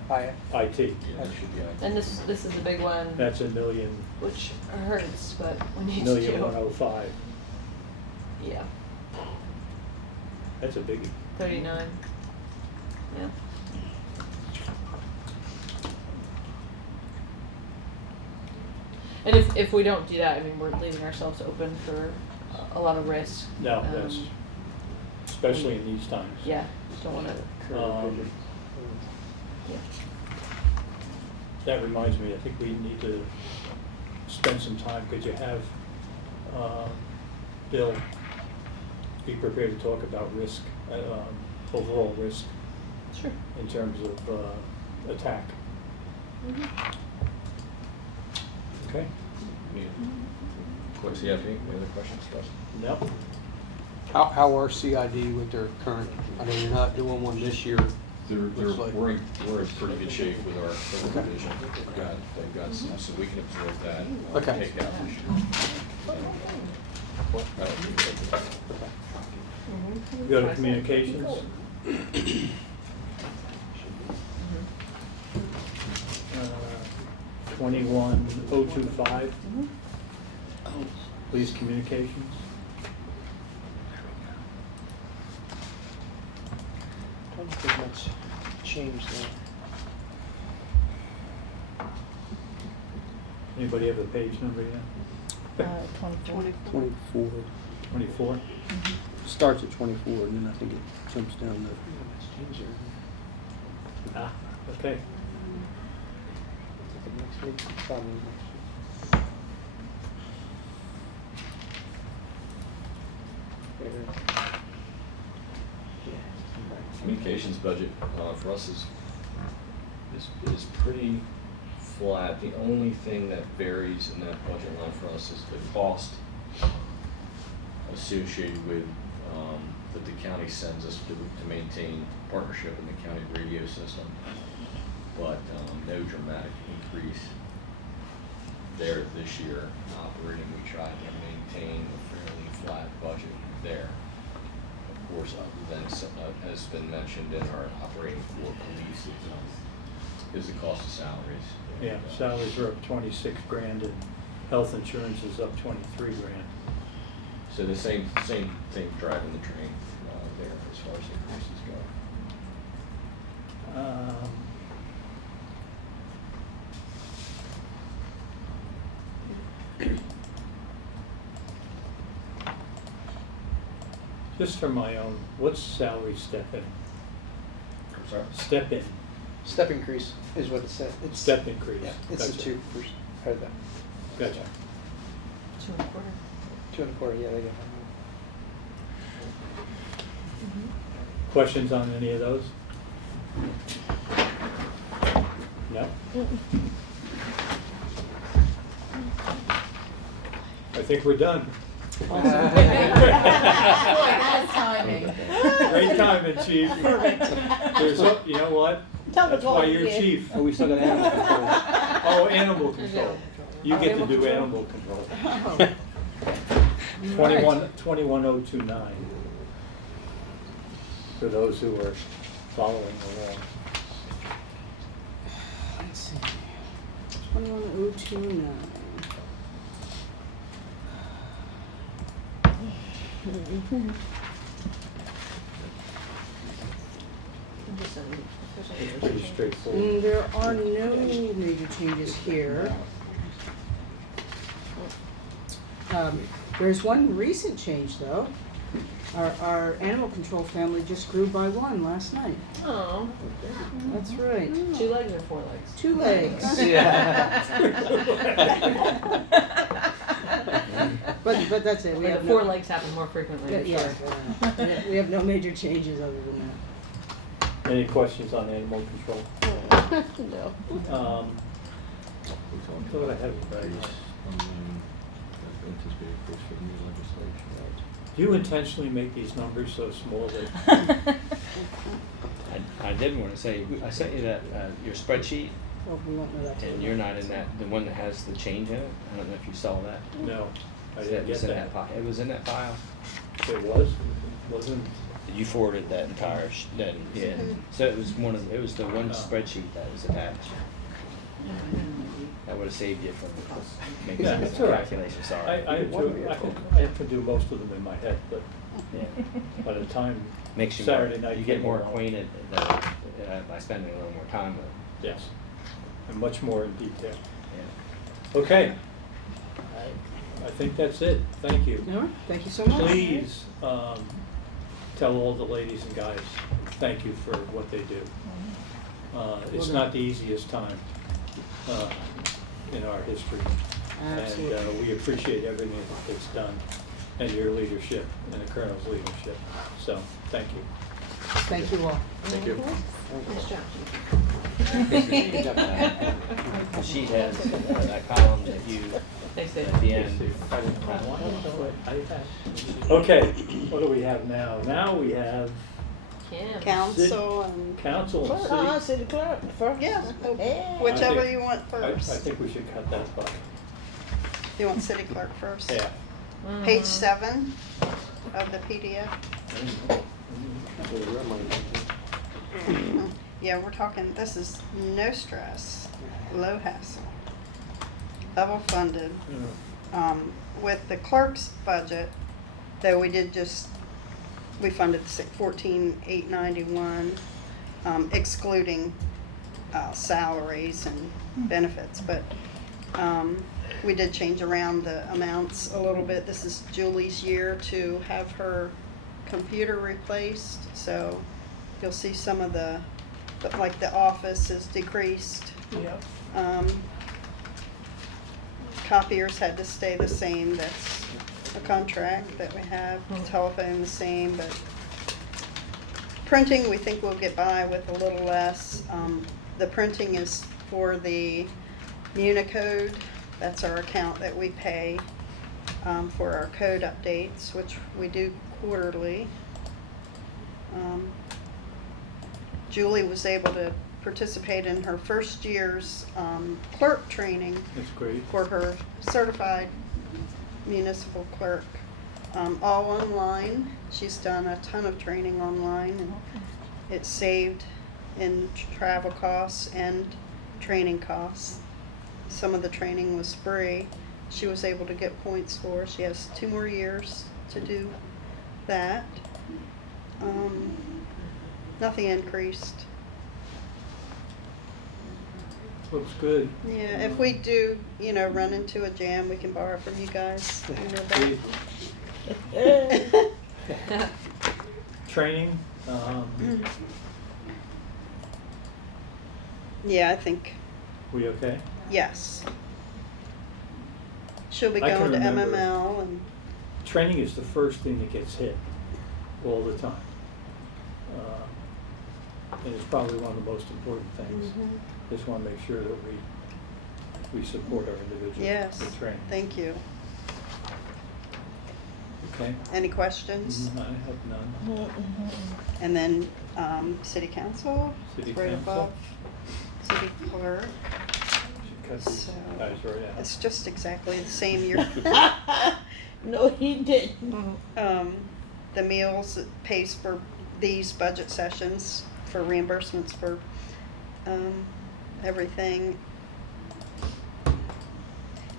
I IT. Yeah, that should be IT. And this is a big one, That's $1 million, which hurts, but we need to million do. 105. Yeah, That's a biggie. 39. Yeah. And if we don't do that, I mean, we're leaving ourselves open for a lot of risk. No, that's, especially in these times. Yeah, don't wanna, That reminds me, I think we need to spend some time, could you have, Bill be prepared to talk about risk, overall risk sure. in terms of, attack, okay? What, do you have any other questions, Justin? No? How are CID with their current, I know you're not doing one this year. Looks like- We're in pretty good shape with our division. They've got some, so we can absorb that. Okay. Take out this year. Go to communications. 21025. Police communications. Don't think much changed there. Anybody have a page number yet? 24. 24. 24? Starts at 24, and then I think it jumps down to. Ah, okay. Next week, probably next week. Communications budget for us is pretty flat. The only thing that varies in that budget line for us is the cost associated with that the county sends us to maintain partnership in the county radio system. But no dramatic increase there this year. Operating, we tried to maintain a fairly flat budget there. Of course, other than has been mentioned in our operating for police is the cost of salaries. Yeah, salaries are up 26 grand and health insurance is up 23 grand. So the same thing driving the train there as far as increases go. Just for my own, what's salary step in? I'm sorry? Step in, Step increase is what it said. It's step increase. Yeah, it's Gotcha. a 2%. Heard that. Gotcha. 2.25. 2.25. Yeah, they got Questions on any of those? No? I think we're done. Boy, that is timing. Great timing, chief. There's, you know what? Tell the That's why boy, you're yeah. chief. Oh, we still got animal control. Oh, animal control. You get to do animal control. 21029. For those who are following along. Let's see. 21029. Pretty straightforward. There are no major changes here. There's one recent change, though. Our animal control family just grew by one last night. Oh, That's right. 2 legs or 4 legs? 2 legs. But that's it. We Like have the 4 no, legs happen more frequently, I'm yeah, sure. we have no major changes other than Any questions on animal control? that. No. Thought I had it right. Anticipated increase for the new legislation. Do you intentionally make these numbers so small that, I did want to say, I sent you that, your spreadsheet, Well, we won't know that. till and you're not in that, the one that has the change in it. I don't know if you saw that. no, I It didn't was get in that. file. It was in that file. It was? Wasn't? You forwarded that entire, that, yeah. So it was it was the one Oh. spreadsheet that was attached. That would have saved you from making Yeah, some it's all right. calculations, sorry. I have to do most of them in my head, but Yeah. by the time Makes you Saturday more, night you get came more along. acquainted by spending a little more time with it. Yes, and much more in detail. Yeah. Okay, I think that's it. Thank you. All right, thank you so much. Please tell all the ladies and guys, thank you for what they do. It's not the easiest time in our history. Absolutely. And we appreciate everything that's done and your leadership and the Colonel's leadership. So, thank you. Thank you all. Thank you. Nice job. The sheet has that column that you, Thanks, Dave. at the end. Okay, what do we have now? Now we have Kim. Council and, council and Clerk, city. city clerk first. yeah, Yeah. whichever I think- you want I first. think we should cut that buck. You want city clerk first? Yeah. Page 7 of the PDF. Yeah, we're talking, this is no stress, low hassle, level funded. With the clerk's budget, though we did we funded the 14,891, excluding salaries and benefits, but we did change around the amounts a little bit. This is Julie's year to have her computer replaced, so you'll see some of like the office is decreased. Yep. Copiers had to stay the same, that's a contract that we have, telephone the same, but printing, we think we'll get by with a little less. The printing is for the Unicode, that's our account that we pay for our code updates, which we do quarterly. Julie was able to participate in her first year's clerk training That's great. for her certified municipal clerk, all online. She's done a ton of training online, and it saved in travel costs and training costs. Some of the training was free. She was able to get points for. She has 2 more years to do that. Nothing increased. Looks good. Yeah, if we do, run into a jam, we can borrow from you guys. Please. Yeah. Training, Yeah, I think, we okay? yes. She'll be I can going to remember. MML and, Training is the first thing that gets hit all the time. And it's probably one of the most important things. Just want to make sure that we support our individuals yes, with training. thank you. Okay? Any questions? I have none. And then, city council, City right council. above, city clerk. Should cut these So, guys right out. it's just exactly the same year. No, he didn't. The meals, it pays for these budget sessions, for reimbursements for, everything.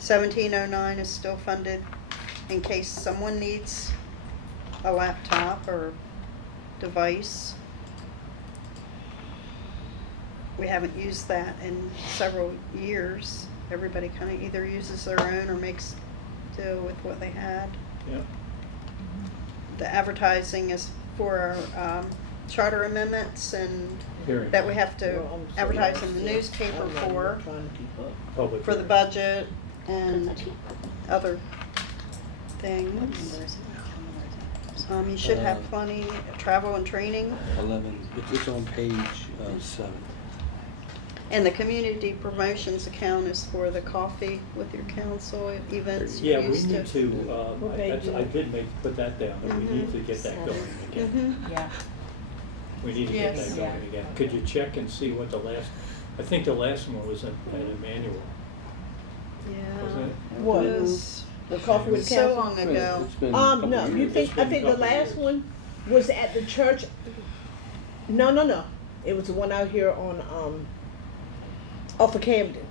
1709 is still funded in case someone needs a laptop or device. We haven't used that in several years. Everybody kind of either uses their own or makes do with what they had. Yep. The advertising is for our charter amendments and Hearing. that we have to advertise in the newspaper for Public the hearing. budget and other things. You should have plenty of travel and training. 11, it's on page 7. And the community promotions account is for the coffee with your council events. you Yeah, we used need to, What page is I it? did put that down, that we need to get that going again. Mhm. Yeah. We need to get Yes. that going again. Could you check and see what I think the last one was at Emmanuel, wasn't Yeah. it? What? It was The coffee with so council? long ago. It's been a couple No, years. you think, It's I been think a the couple last years. one was at the church. No. It was the one out here on, off of Camden.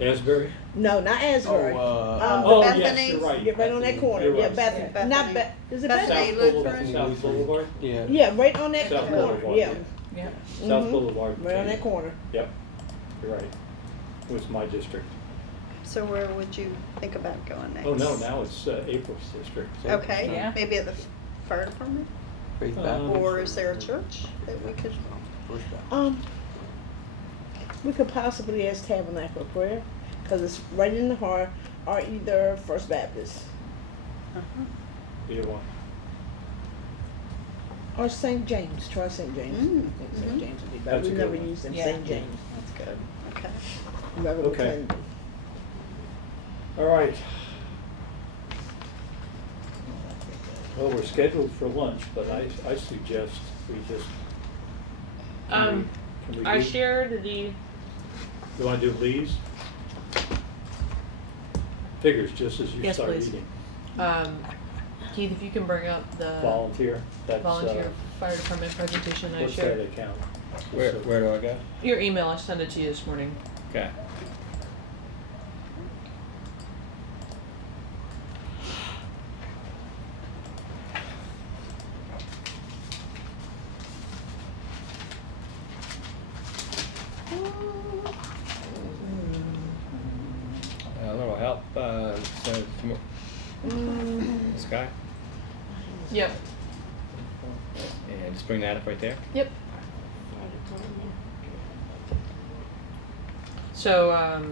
Asbury? No, not Asbury. Oh, yes, Bethany? you're right. Yeah, right on that corner. You're Yeah, right. Bethany. Bethany. Not is it Bethany. Bethany? South Lutheran? Boulevard, South Boulevard? Yeah. Yeah, right on that South corner. Boulevard, Yeah. Yeah. South Mhm. Boulevard. Right on that corner. Yep, you're right. It was my district. So where would you think about going next? Oh, no, now it's April's district. so- Okay, Yeah. maybe at the fire department? Faith Um, Baptist. Or is there a church that we could? We could possibly ask Tabernacle of Prayer, cause it's right in the heart, or either First Baptist, Either one. or St. James, try St. James. Mm, I think St. mhm. James would be better, That's a we good never one. used them, Yeah. St. James, That's good. Okay. never Okay. attended them. All right. Well, we're scheduled for lunch, but I suggest we just. Can we I do- shared the, You wanna do Lee's? Figures, just as you Yes, start please. eating. Keith, if you can bring up the Volunteer, that's, volunteer fire department presentation I what's that shared. account? Where do I go? Your email, I sent it to you this morning. Okay. A little help, so this guy, Yep, and just bring that up right there. yep. So,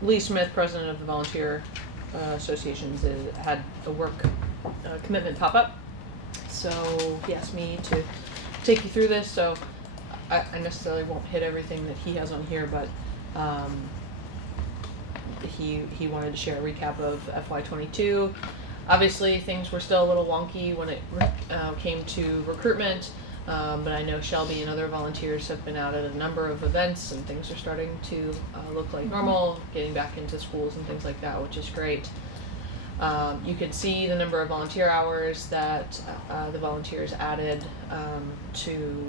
Lee Smith, president of the Volunteer Associations, had a work commitment pop up. So he asked me to take you through this. So I necessarily won't hit everything that he has on here, but he wanted to share a recap of FY22. Obviously, things were still a little wonky when it came to recruitment. But I know Shelby and other volunteers have been out at a number of events, and things are starting to look like normal, getting back into schools and things like that, which is great. You can see the number of volunteer hours that the volunteers added to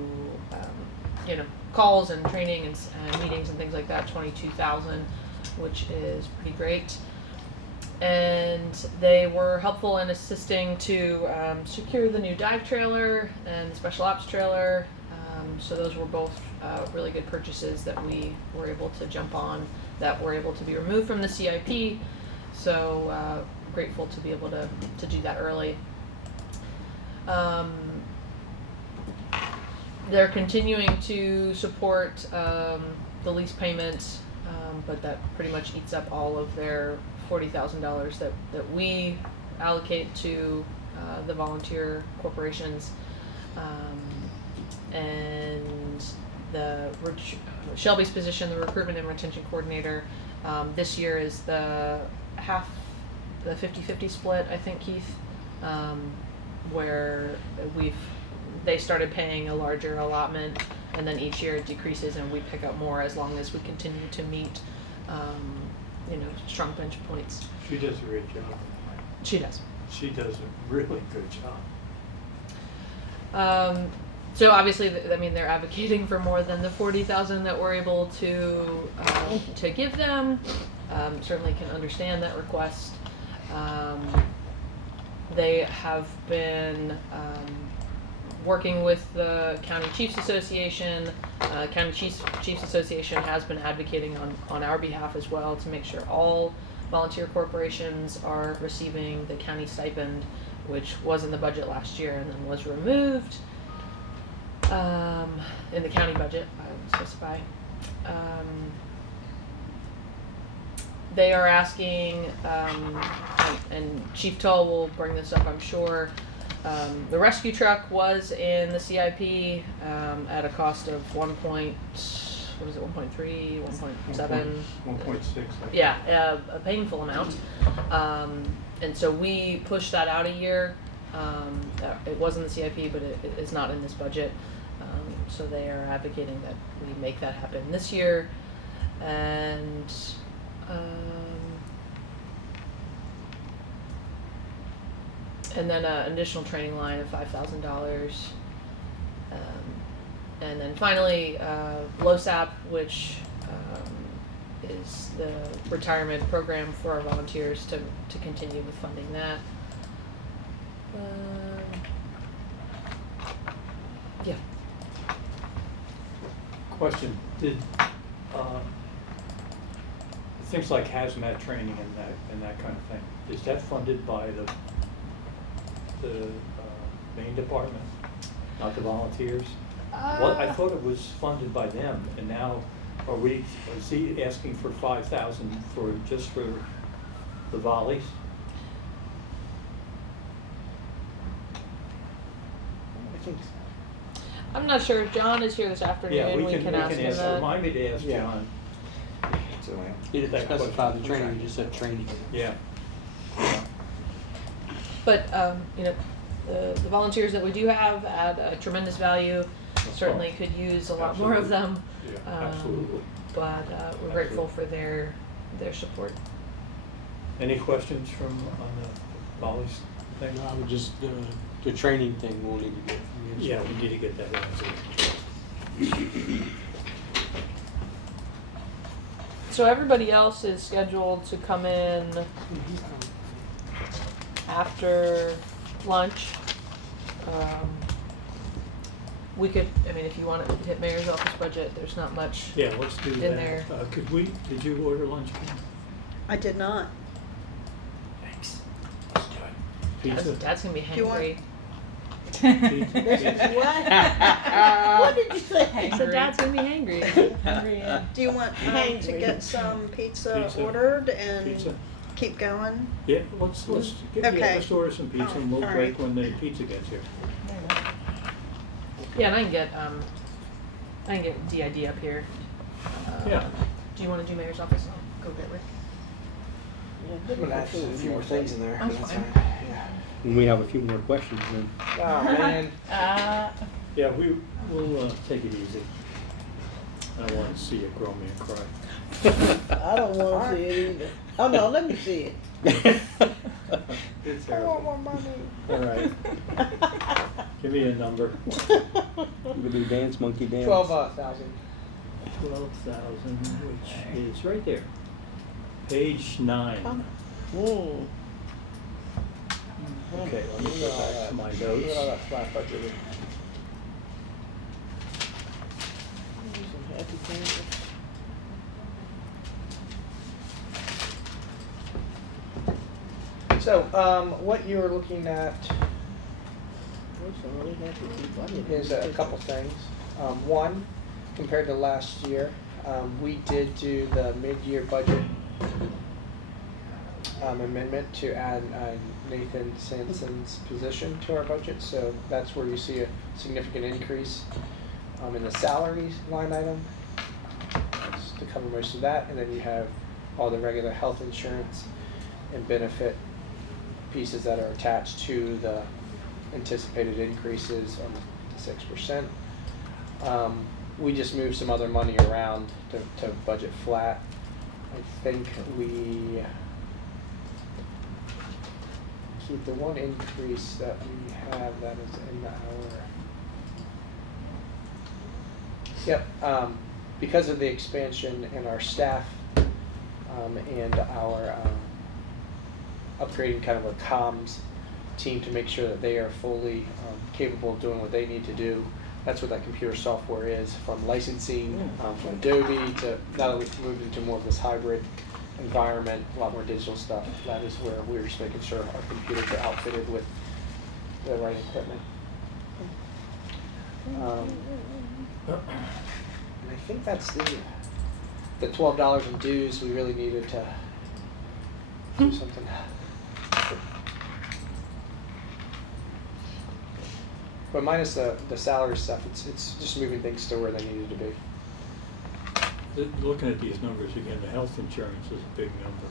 calls and training and meetings and things like that, 22,000, which is pretty great. And they were helpful in assisting to secure the new dive trailer and the special ops trailer. So those were both really good purchases that we were able to jump on, that were able to be removed from the CIP. So grateful to be able to do that early. They're continuing to support the lease payments, but that pretty much eats up all of their $40,000 that we allocate to the volunteer corporations, and Shelby's position, the recruitment and retention coordinator, this year is the 50-50 split, I think, Keith, where they started paying a larger allotment, and then each year it decreases and we pick up more as long as we continue to meet strong bench points. She does a great job. She does. She does a really good job. So obviously, they're advocating for more than the 40,000 that we're able to give them. Certainly can understand that request. They have been working with the County Chiefs Association. County Chiefs Association has been advocating on our behalf as well to make sure all volunteer corporations are receiving the county stipend, which was in the budget last year and then was removed in the county budget, I would specify. They are asking, and Chief Tull will bring this up, I'm sure. The rescue truck was in the CIP at a cost of 1.3, 1.7? 1.6. Yeah, a painful amount. And so we pushed that out a year. It was in the CIP, but it is not in this budget. So they are advocating that we make that happen this year. And then an additional training line of $5,000. And then finally, LOSAP, which is the retirement program for our volunteers to continue with funding that. Yeah. Question, did things like hazmat training and that kind of thing, is that funded by the main department, not the volunteers? Well, I thought it was funded by them, and now is he asking for 5,000 just for the volleys? I think I'm not sure. John is here this afternoon. Yeah, we can ask him that. remind me to ask Yeah. John. So, You didn't That specify the question. training, you just said training. Yeah. But you know, the volunteers that we do have add a tremendous value. Certainly could use a lot more of them. Yeah, absolutely. But we're grateful for their support. Any questions on the volleys thing? I would just, the training thing we'll need to get. Yeah, we need to get that answered. So everybody else is scheduled to come in after lunch. We could, I mean, if you want to hit mayor's office budget, there's not much. Yeah, let's do In that. there. Did you order lunch? Kim? I did not. Thanks. Let's do it. Pizza? Dad's gonna be Do you want- hangry. Pizza? What? What did you say? So Dad's gonna be hangry. Do you want to Hangry. get some pizza Pizza. ordered and Pizza? keep going? Yeah, let's Okay. let's order some pizza and we'll All break right. when the pizza gets here. Yeah, and I can get DID up here. Yeah. Do you want to do mayor's office? I'll go get Rick. I'm gonna add a few more things in there. I'm That's fine. fine. Yeah. When we have a few more questions, then. Oh, man. Yeah, we'll take it easy. I don't want to see a grown man cry. I don't want to see it either. Oh no, let me see it. It's I want terrible. more money. All right. Give me a number. We do dance, monkey dance. 12,000. 12,000, which is right there. Page 9. Mm. Okay, let me go back to my Look at all notes. that flat budget. Some happy things. So, what you're looking at There's some really happy people. I didn't is a couple things. One, compared to last year, we did do the mid-year budget amendment to add Nathan Sanson's position to our budget. So that's where you see a significant increase in the salaries line item. That's to cover most of that. And then you have all the regular health insurance and benefit pieces that are attached to the anticipated increases on the 6%. We just moved some other money around to budget flat. I think we keep the one increase that we have that is in our because of the expansion in our staff and our upgrading kind of our comms team to make sure that they are fully capable of doing what they need to do. That's what that computer software is, from licensing, from Adobe to now that we've moved into more of this hybrid environment, a lot more digital stuff. That is where we're just making sure our computers are outfitted with the right equipment. And I think that's the $12 in dues. We really needed to do something. But minus the salary stuff, it's just moving things to where they needed to be. Looking at these numbers again, the health insurance is a big number.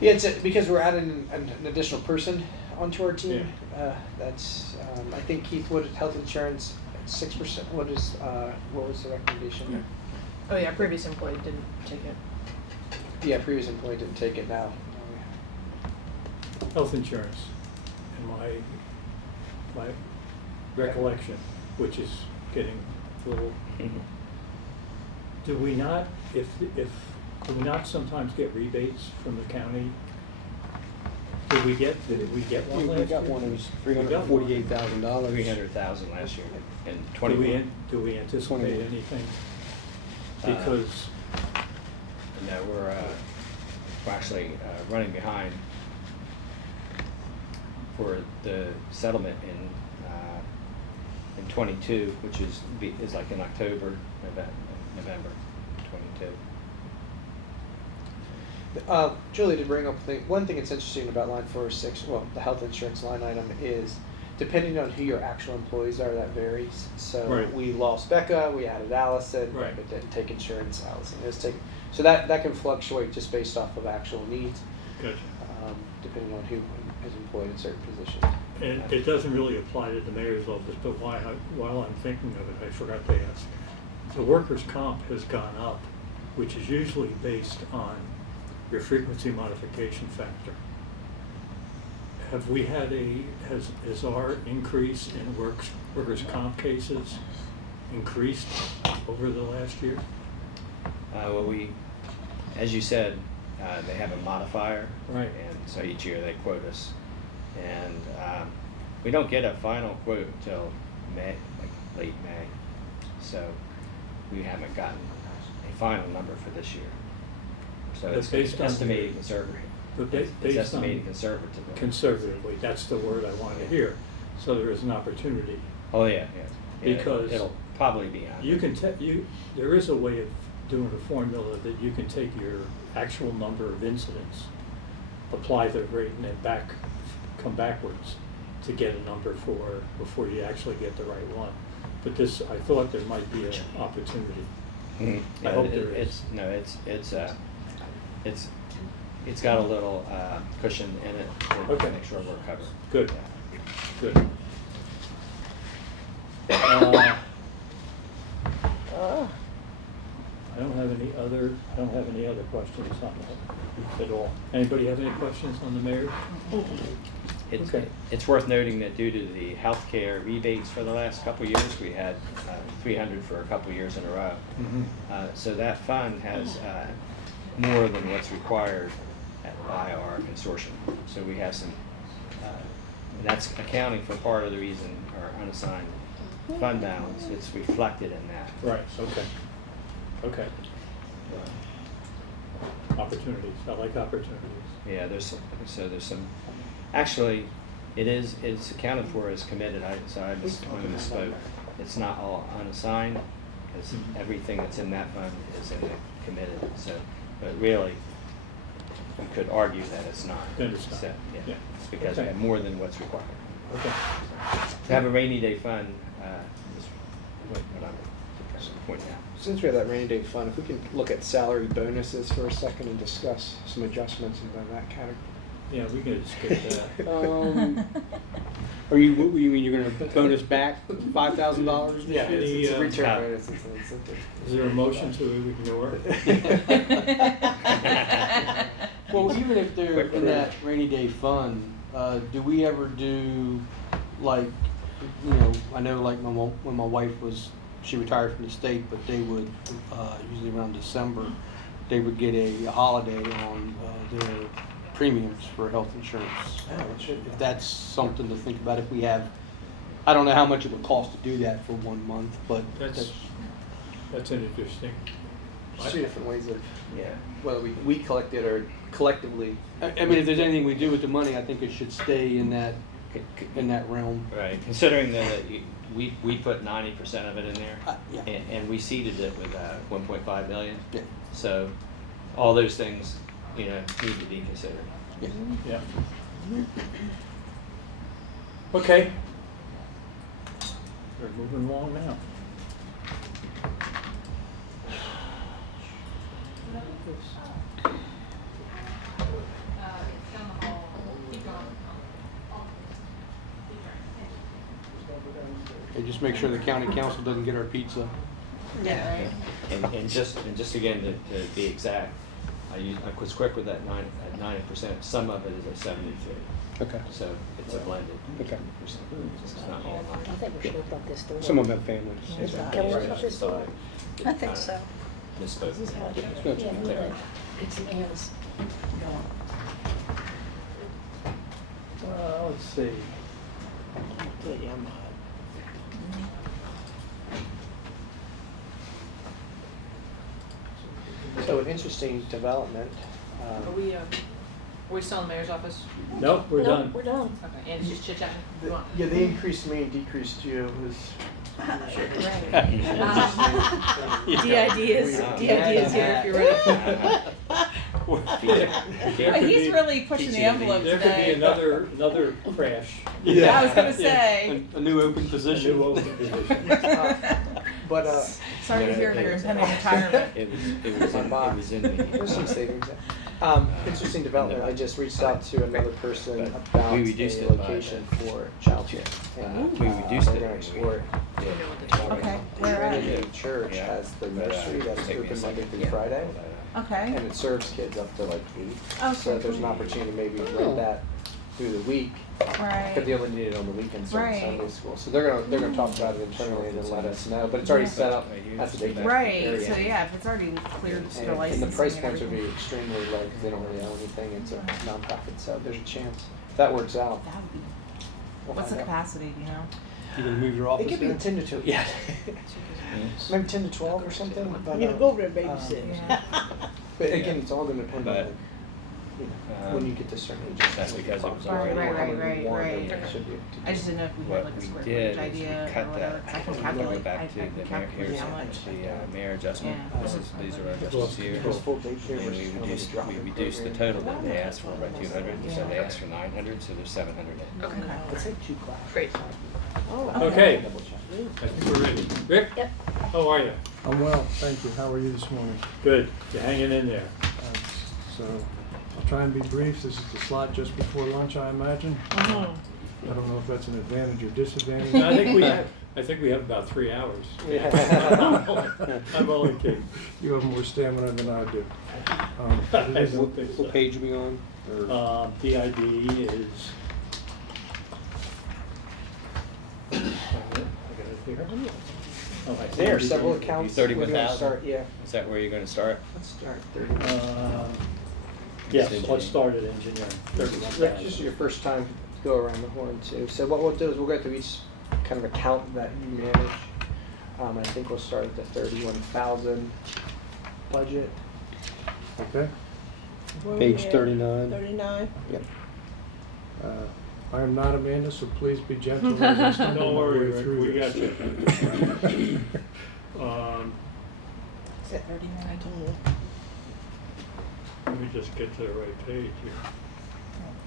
Yeah, it's because we're adding an additional person onto our team. That's I think Keith, what is health insurance? 6%. What was the recommendation? Oh yeah, previous employee didn't take it. Yeah, previous employee didn't take it now. Health insurance, in my recollection, which is getting a little. Do we not sometimes get rebates from the county? Did we get one last year? We got one, it was $348,000. 300,000 last year and 21. Do we anticipate anything? Because No, we're actually running behind for the settlement in 22, which is like in October, November 22. Julie did bring up one thing that's interesting about line 406, well, the health insurance line item is, depending on who your actual employees are, that varies. So Right. we lost Becca, we added Allison, Right. but didn't take insurance. Allison is taking, so that can fluctuate just based off of actual needs, Gotcha. depending on who is employed in certain positions. And it doesn't really apply to the mayor's office, but while I'm thinking of it, I forgot to ask. The workers' comp has gone up, which is usually based on your frequency modification factor. Have we had has our increase in workers' comp cases increased over the last year? Well, as you said, they have a modifier. Right. And so each year they quote us. And we don't get a final quote until May, like late May. So we haven't gotten a final number for this year. So But it's based on estimated conservative. But It's based on estimated conservatively. conservatively, that's the word I wanted to hear. So there is an opportunity. Oh, yeah. Because it'll probably be on. You can there is a way of doing a formula that you can take your actual number of incidents, apply the rate, and then come backwards to get a number before you actually get the right one. But I thought there might be an opportunity. Mhm. I hope there is. It's got a little cushion in it to Okay. make sure we're covered. Good. Yeah. Good. I don't have any other questions on that at all. Anybody have any questions on the mayor? Okay. It's worth noting that due to the healthcare rebates for the last couple of years, we had 300 for a couple of years in a row. So that fund has more than what's required by our consortium. So we have some, and that's accounting for part of the reason our unassigned fund balance, it's reflected in that. Right, okay. Opportunities, I like opportunities. Yeah, there's some, actually, it's accounted for as committed, so I misspoke. It's not all unassigned, because everything that's in that fund is in the committed, so, but really, we could argue that it's not. Then it's not. So, Yeah. It's because we Okay. have more than what's required. Okay. To have a rainy day fund, is what I'm pointing out. Since we have that rainy day fund, if we can look at salary bonuses for a second and discuss some adjustments in that category. Yeah, we can skip that. Are you mean you're going to bonus back $5,000? Yeah, it's a Any, return uh, bonus. It's an incentive. Is there a motion to ignore it? Well, even if they're Quick in that rainy day fund, do we ever do, like, I know like when my wife she retired from the state, but they would, usually around December, they would get a holiday on their premiums for health insurance. If that's something to think about, if we have, I don't know how much it would cost to do that for 1 month, but That's an interesting. There's two different ways of, Yeah. whether we collect it or collectively. I mean, if there's anything we do with the money, I think it should stay in that realm. Right, considering that we put 90% of it in there, Yeah. and we seeded it with 1.5 million. Yeah. So all those things, need to be considered. Yeah. Yeah. Okay. We're moving along now. And just make sure the county council doesn't get our pizza. Yeah. And just again, to be exact, I was quick with that 90%. Some of it is at 73. Okay. So it's a blended. Okay. It's not all I think we should open up this door. Some of them have families. Can we open up this door? I think so. Misspoke. This is how, Good. yeah, move it. It's hands. Let's see. Yeah, I'm hot. So interesting development. Are we still in the mayor's office? Nope, we're done. We're done. Okay, and just chit chatting. Go on. Yeah, they increased me and decreased you. It was DID is here if you're ready. There could He's be- really pushing the envelope There could today. be another crash. I was gonna say. A new open A position. new open position. but Sorry to hear that you're impending retirement. It was in the. there's some savings. Interesting development. I just reached out to another person But about we reduced a it by location for childcare. And, we reduced they're it. gonna explore it. Okay, where at? Trinity Church Yeah. has the But, nursery that's take me a open Monday second. through Friday, Okay. and it serves kids up to like 8. Okay, So there's an cool. opportunity to maybe rent that through the week. Right. But they only need it on the weekends during Right. Sunday school. So they're gonna talk about it internally and then let us know. But it's already set up as a daycare Right, area. so yeah, if it's already cleared And, for and licensing the price and points would be everything. extremely low because they don't really own anything. It's a nonprofit, so there's a chance if that works out. That would be, We'll what's the find out. capacity, do you know? You gonna move your It office could be there? 10 to 2. Yeah. Maybe 10 to 12 or something. But, You know, go over there and babysit. Yeah. but again, it's all going to depend on But, when you get to certain ages. that's because it was Right, already. right. It should be. I just didn't know if we had What like a we square did footage is we idea or cut whatever, that. 'cause I can We'll go calculate, I back to can the mayor, calculate here's how much. the mayor adjustment. Yeah. These are our Yeah. adjustments here. Because full daycare And versus we kind of like reduced, a drop-in we reduced the program. total that they asked for by 200, so they asked for 900, so there's 700 in. Okay. Let's take 2 classes. Great. Okay, Double check. I think we're ready. Rick? Yep. How are you? I'm well, thank you. How are you this morning? Good, you're hanging in there. So, I'll try and be brief. This is the slot just before lunch, I imagine. I don't know if that's an advantage or disadvantage. I think we have about 3 hours. Yeah. I'm only kidding. You have more stamina than I do. I It is- don't think so. What page are we on? Or- DID is. I got it here. Oh, I see. There are several accounts. We're gonna 31,000. start. Yeah. Is that where you're gonna start? Let's start 30. Yes, Engineering. let's start at engineering. Rick, this is your first time to go around the horn too. So what we'll do is we'll go through each kind of account that you manage. I think we'll start at the 31,000 budget. Okay. Where we Page at? 39. 39. Yep. I am not Amanda, so please be gentle as I stumble Don't my worry, way Rick, through we got this. you. Is it 39? Let me just get to the right page here.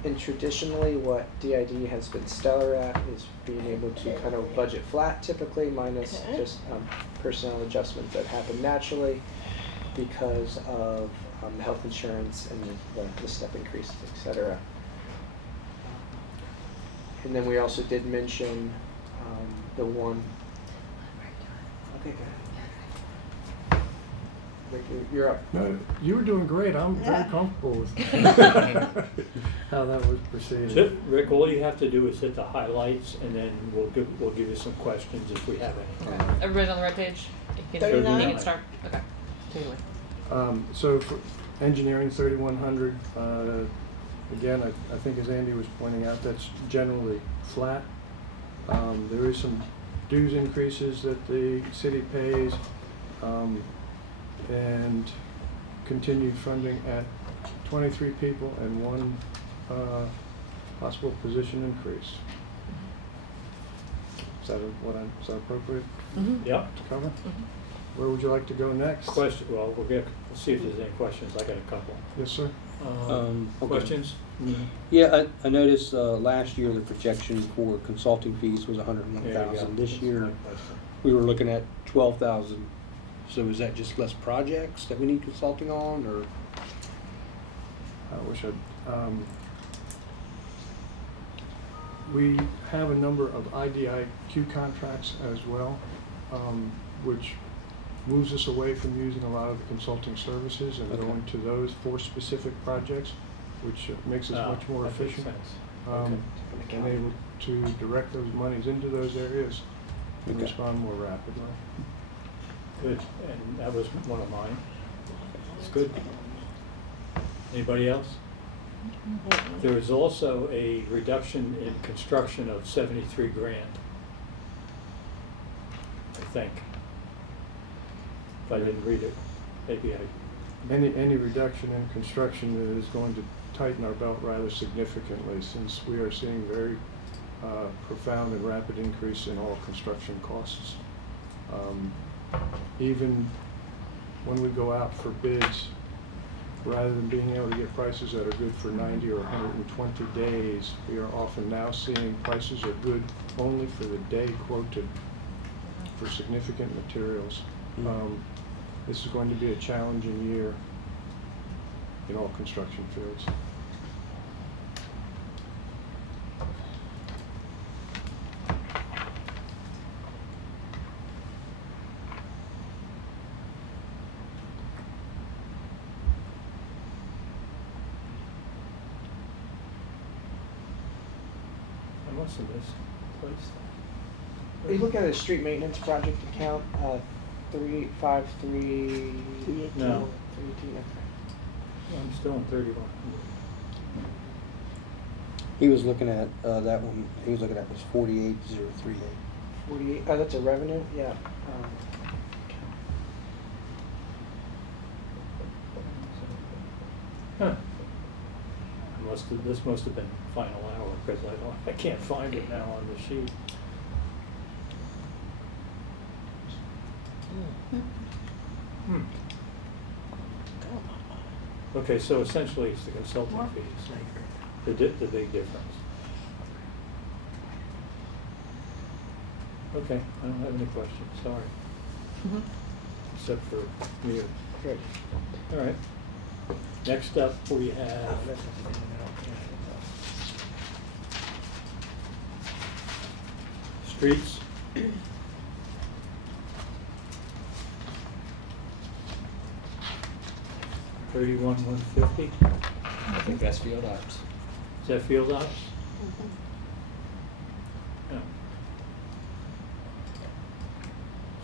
And traditionally, what DID has been stellar at is being able to kind of budget flat typically, minus Okay. just personnel adjustments that happen naturally because of health insurance and the step increases, et cetera. And then we also did mention the one. Okay, good. Rick, you're up. No, you were doing great. I'm very comfortable with how that was proceeding. So, Rick, all you have to do is hit the highlights, and then we'll give you some questions if we have any. Okay. Everybody's on the right page? You can- 39. You can start, okay. Take it away. So for engineering, 3,100, again, I think as Andy was pointing out, that's generally flat. There is some dues increases that the city pays, and continued funding at 23 people and 1 possible position increase. Is that appropriate Yep. to cover? Where would you like to go next? Question, well, we'll see if there's any questions. I got a couple. Yes, sir. Okay. Questions? Yeah, I noticed last year the projection for consulting fees was There you go. 101,000. This That's year my question. we were looking at 12,000. So is that just less projects that we need consulting on, or? I wish we have a number of IDIQ contracts as well, which moves us away from using a lot of the consulting services and Okay. going to those for specific projects, which makes us much more That makes efficient. sense. And able to direct those monies into those areas and Okay. respond more rapidly. Good, and that was one of mine. It's good. Anybody else? There is also a reduction in construction of 73 grand. I think. If I didn't read it, maybe I any reduction in construction is going to tighten our belt rather significantly, since we are seeing very profound and rapid increase in all construction costs. Even when we go out for bids, rather than being able to get prices that are good for 90 or 120 days, we are often now seeing prices are good only for the day quoted for significant materials. This is going to be a challenging year in all construction fields. I must have misplaced that. Are you looking at a street maintenance project account, 353? No. 318, okay. I'm still in 31. He was looking at, that one, he was looking at was 48038. 48, oh, that's a revenue? Yeah. Huh. This must have been final hour, because I can't find it now on the sheet. Okay, so essentially it's the consulting fees, the big difference. Okay, I don't have any questions, sorry. Except for you. Good. All right. Next up, we have streets. $31,150. I think that's field ops. Is that field ops? Yeah.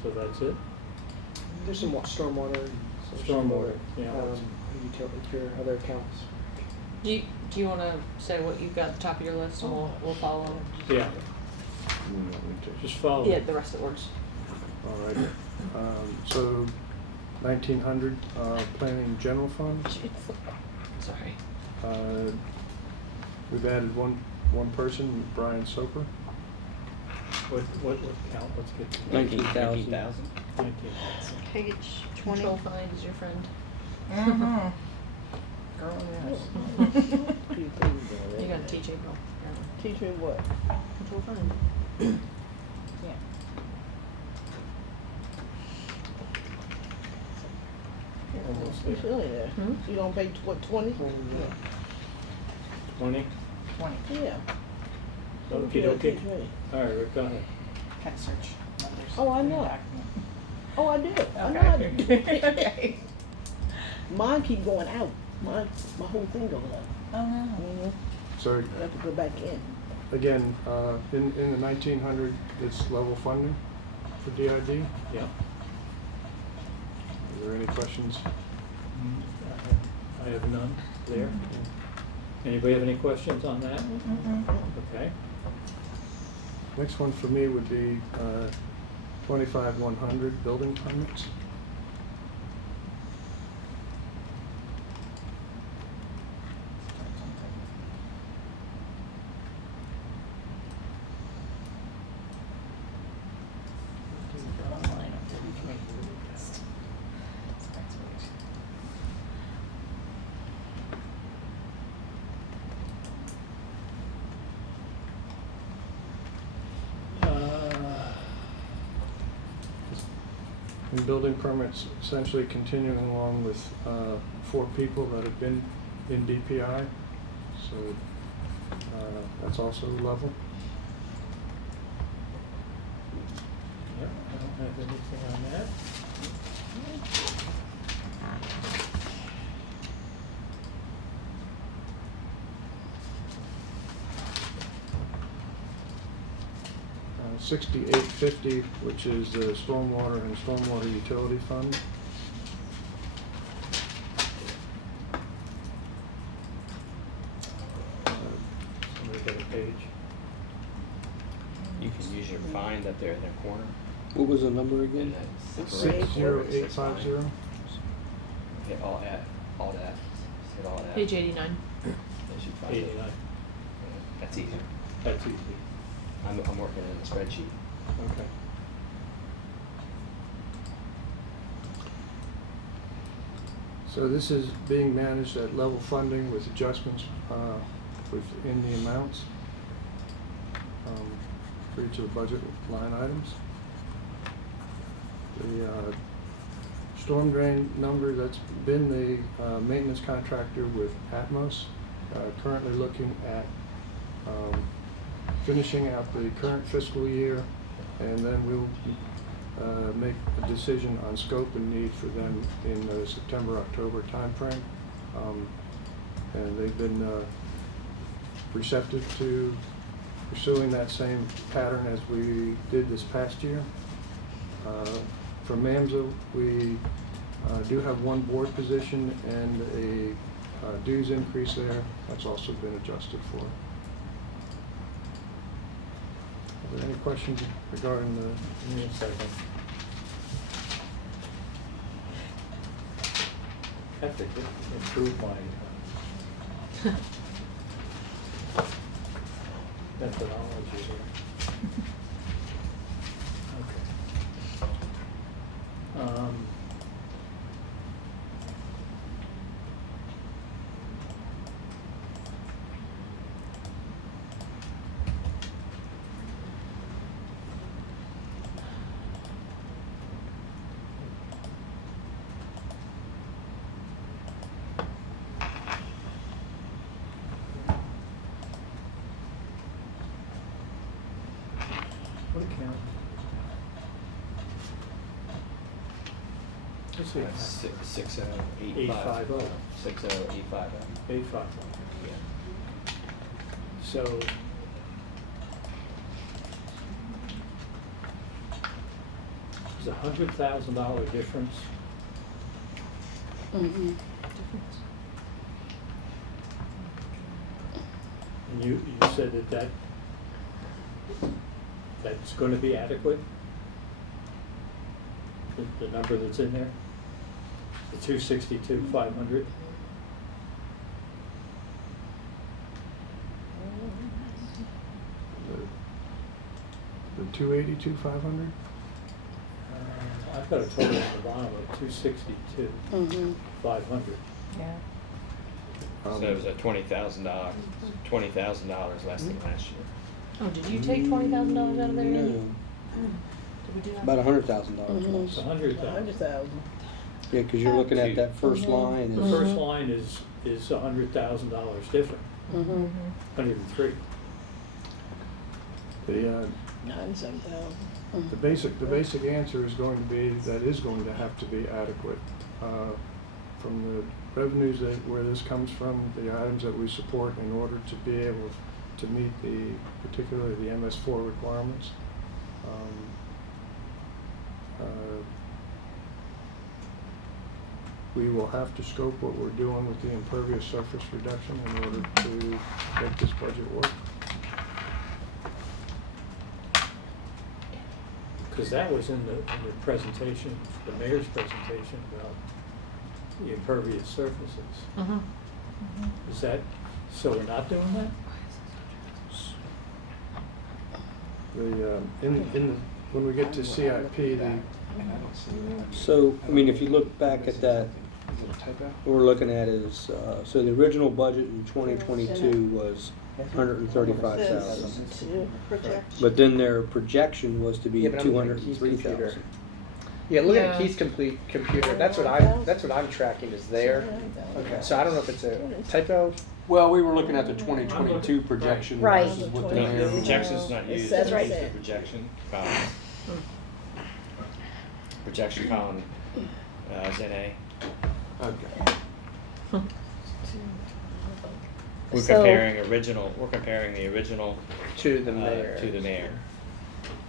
So that's it? There's some stormwater. and Stormwater, yeah. Utility, your other accounts. Do you want to say what you've got at the top of your list, and we'll follow? Yeah, just follow. Yeah, the rest that works. All right. So 1900 planning general fund. Sorry. We've added one person, Brian Soper. What count, let's get. 19,000. 19. Page 20. Control find is your friend. Mm-hmm. You got to teach April. Teach me what? Control find. Yeah. Almost You there. still in there? Hmm? You don't pay, what, 20? 20? 20. Yeah. Okey dokey. Teach me. All right, Rick, go ahead. Can search numbers. Oh, I in know. the document. Oh, I do. I know I do. Okay. Mine keep going out. My whole thing goes out. Oh, no. Mm-hmm. So I have to go back in. again, in the 1900, it's level funding for DID. Yeah. Are there any questions? I have none there. Anybody have any questions on that? Okay. Next one for me would be 25,100 building permits. Online of 33. And building permits essentially continuing along with 4 people that have been in DPI. So that's also level. Yep, I don't have anything on that. Uh, 6850, which is the stormwater and stormwater utility fund. Somebody got a page. You can use your find up there in the corner. What was the number And again? then 60850. hit all that, hit all that. Page 89. As you find it. 89. That's easy. That's easy. I'm working in the spreadsheet. Okay. So this is being managed at level funding with adjustments within the amounts for each of the budget line items. The storm drain number, that's been the maintenance contractor with Atmos, currently looking at finishing out the current fiscal year, and then we'll make a decision on scope and need for them in the September-October timeframe. And they've been receptive to pursuing that same pattern as we did this past year. For MAMSA, we do have one board position and a dues increase there. That's also been adjusted for. Are there any questions regarding the? Give me a second. I have to improve my methodology here. Okay. What account? Let's see. 6085. 6085. 851. Yeah. So there's $100,000 difference. Mm-hmm. And you said that's going to be adequate? The number that's in there? The 262,500? The 282,500? I've got a total at the bottom of 262, Mm-hmm. 500. Yeah. So it was a $20,000 less than last year. Oh, did you take $20,000 out of there? Andy? No, Did we do that? about $100,000 Mhm. It's less. 100,000. 100,000. Yeah, because you're looking at that first line. The is- first line is $100,000 different, Mm-hmm. 103. The 97,000. the basic answer is going to be that is going to have to be adequate. From the revenues where this comes from, the items that we support in order to be able to meet particularly the MS4 requirements. We will have to scope what we're doing with the impervious surface reduction in order to make this budget work. Because that was in the presentation, the mayor's presentation about the impervious surfaces. Uh-huh. Is that, so we're not doing that? When we get to CIP, So, I mean, if you look back at that, what we're looking at is, so the original budget in 2022 was 135,000. Projection. But then their projection was to be Yeah, but I'm looking at Keith's 203,000. Yeah, look Yeah. at Keith's complete computer. That's what I'm tracking is there. Okay. So I don't know if it's a typo. Well, we were looking at the 2022 projection Right. versus what the The mayor. projection's not It used, says it's right used the there. projection column. Projection column is NA. Okay. We're So- comparing the original To the mayor. to the mayor.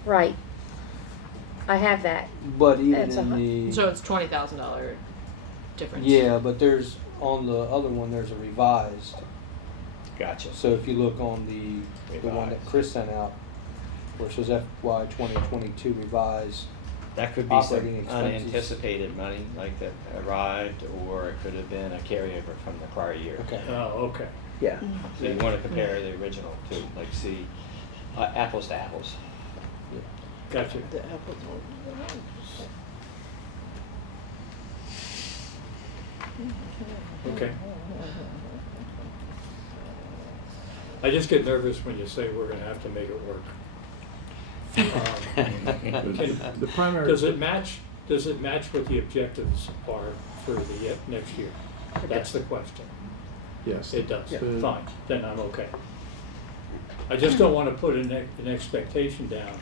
Right. I have that. But even That's in the. So it's $20,000 difference. Yeah, but there's, on the other one, there's a revised. Gotcha. So if you look on the one that Revised. Chris sent out, where it says FY 2022 revised, That could be some Operating expenses. unanticipated money, like that arrived, or it could have been a carryover from the prior year. Okay. Oh, okay. Yeah. So you want to compare the original to, like, see, apples to apples. Gotcha. The apples Okay. I just get nervous when you say we're gonna have to make it work. The primary. Does it match what the objectives are for the next year? That's the question. Yes. It does, The- fine, then I'm okay. I just don't wanna put an expectation down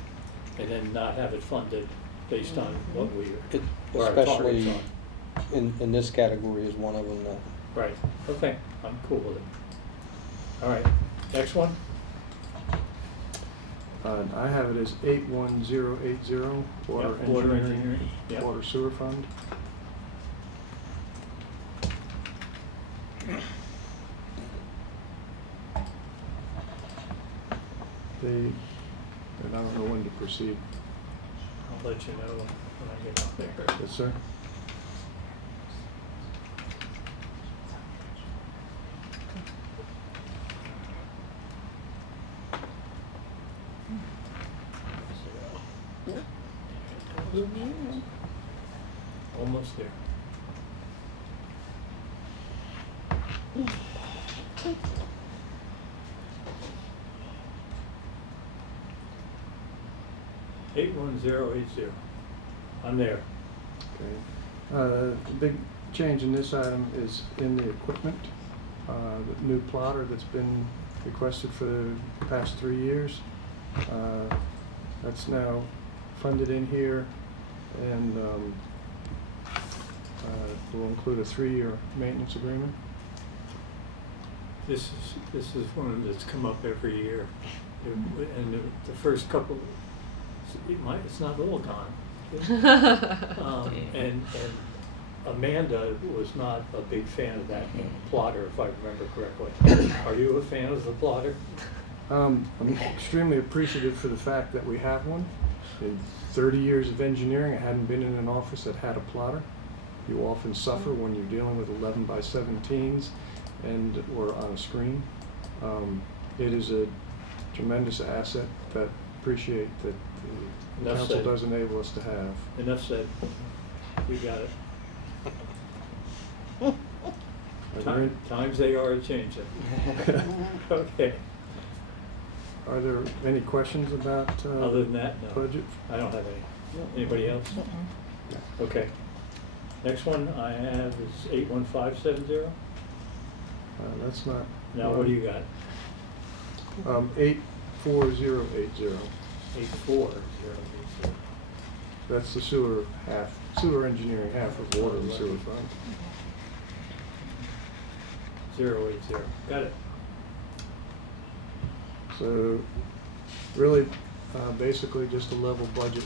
and then not have it funded based on what we, It- what our targets Especially are. in this category is one of them that. Right, okay, I'm cool with it. All right, next one? I have it as 81080, water Yep, water engineering, engineering, yep. water sewer fund. And I don't know when to proceed. I'll let you know when I get out there. Yes, sir. Almost there. Eight 81080. I'm there. Okay. The big change in this item is in the equipment. The new plotter that's been requested for the past 3 years. That's now funded in here, and will include a 3-year maintenance agreement. This is one that's come up every year. And the first couple, it's not all gone. And Amanda was not a big fan of that plotter, if I remember correctly. Are you a fan of the plotter? I'm extremely appreciative for the fact that we have one. In 30 years of engineering, I hadn't been in an office that had a plotter. You often suffer when you're dealing with 11 by 17s and or on a screen. It is a tremendous asset that appreciate that the Enough council said. does enable us to have. Enough said. We got it. Are there, Times they are changing. Okay. are there any questions about Other than that, no. budget? I don't have any. Anybody else? Okay. Next one I have is 81570. That's not. Now what do you got? 84080. 84080. That's the sewer engineering half of water and sewer fund. 080. Got it. So, really, basically just a level budget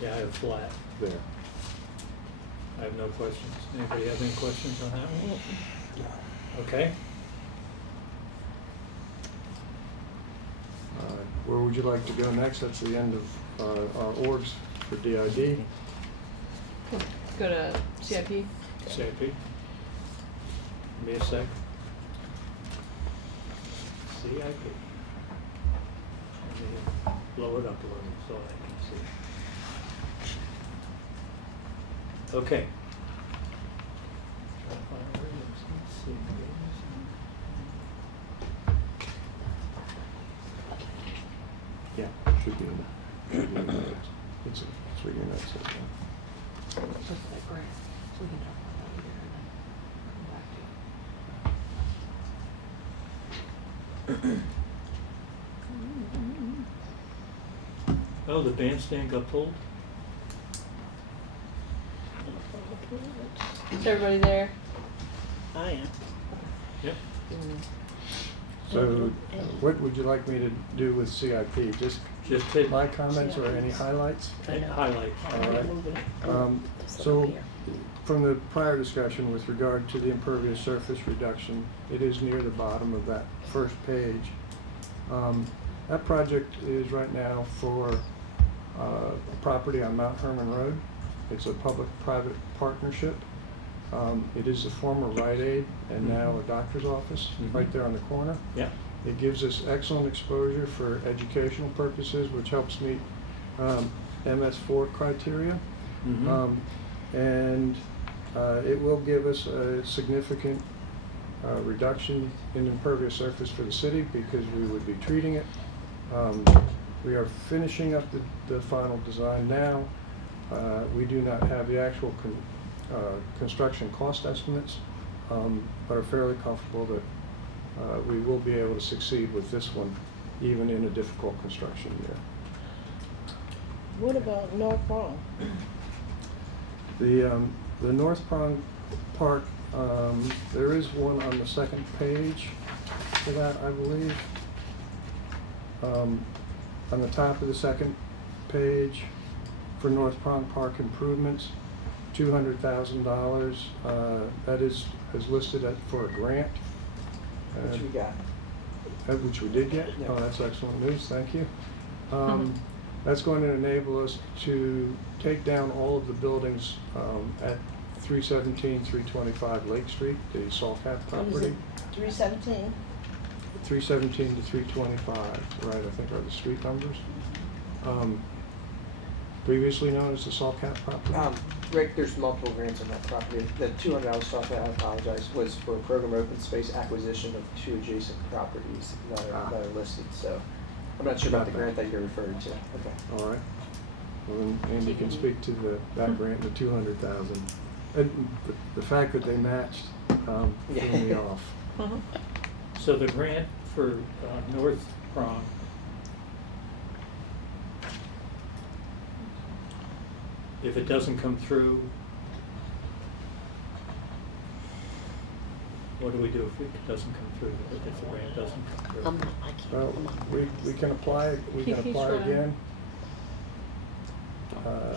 Yeah, I have flat. there. I have no questions. Anybody have any questions on that one? Okay. Where would you like to go next? That's the end of our orgs for DID. Go to CIP. CIP. Give me a sec. CIP. Let me blow it up a little so I can see. Okay. Try to find where it is. Let's see. Yeah, should be in the notes. It's in your notes. Oh, the bandstand got pulled? Is everybody there? I am. Yep. So, what would you like me to do with CIP? Just Just hit my comments or any highlights? highlight. All right. So, from the prior discussion with regard to the impervious surface reduction, it is near the bottom of that first page. That project is right now for property on Mount Herman Road. It's a public-private partnership. It is the former Rite Aid and now a doctor's office right there on the corner. Yeah. It gives us excellent exposure for educational purposes, which helps meet MS4 criteria. And it will give us a significant reduction in impervious surface for the city because we would be treating it. We are finishing up the final design now. We do not have the actual construction cost estimates, but are fairly comfortable that we will be able to succeed with this one, even in a difficult construction year. What about North Prong? The North Prong Park, there is one on the second page for that, I believe. On the top of the second page for North Prong Park improvements, $200,000. That is listed for a grant. Which we got. Which we did get? Yeah. Oh, that's excellent news, thank you. That's going to enable us to take down all of the buildings at 317, 325 Lake Street, the Saltcat What is property. it? 317? 317 to 325, right, I think are the street numbers. Previously known as the Saltcat property. Rick, there's multiple grants on that property. The 200 I was talking about, I apologize, was for a program open space acquisition of 2 adjacent properties that are listed. So I'm not sure about the grant that you're referring to. Okay. All right. Well, then Andy can speak to that grant, the 200,000. And the fact that they matched threw me off. So the grant for North Prong, if it doesn't come through, what do we do if it doesn't come through, if the grant doesn't come through? I can't. Well, we can apply, He's running. again. I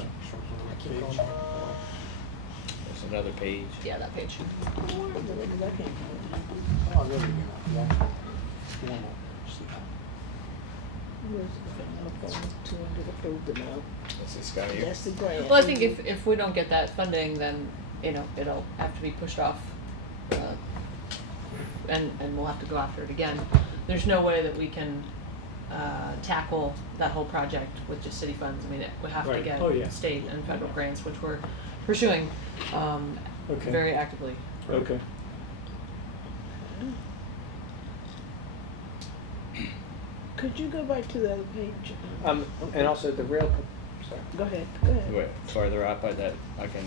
keep going. There's another page. Yeah, that page. Where did that came from? Oh, there we go. Yeah. Where's the North Prong 200 approved amount? What's this guy here? That's the grant. Well, I think if we don't get that funding, then, it'll have to be pushed off, and we'll have to go after it again. There's no way that we can tackle that whole project with just city funds. I mean, we have to Right. get Oh, yeah. state and federal grants, which we're pursuing Okay. very actively. Okay. Could you go back to the other page? And also the rail. Sorry. Go ahead, go ahead. Wait, farther up by that, I can,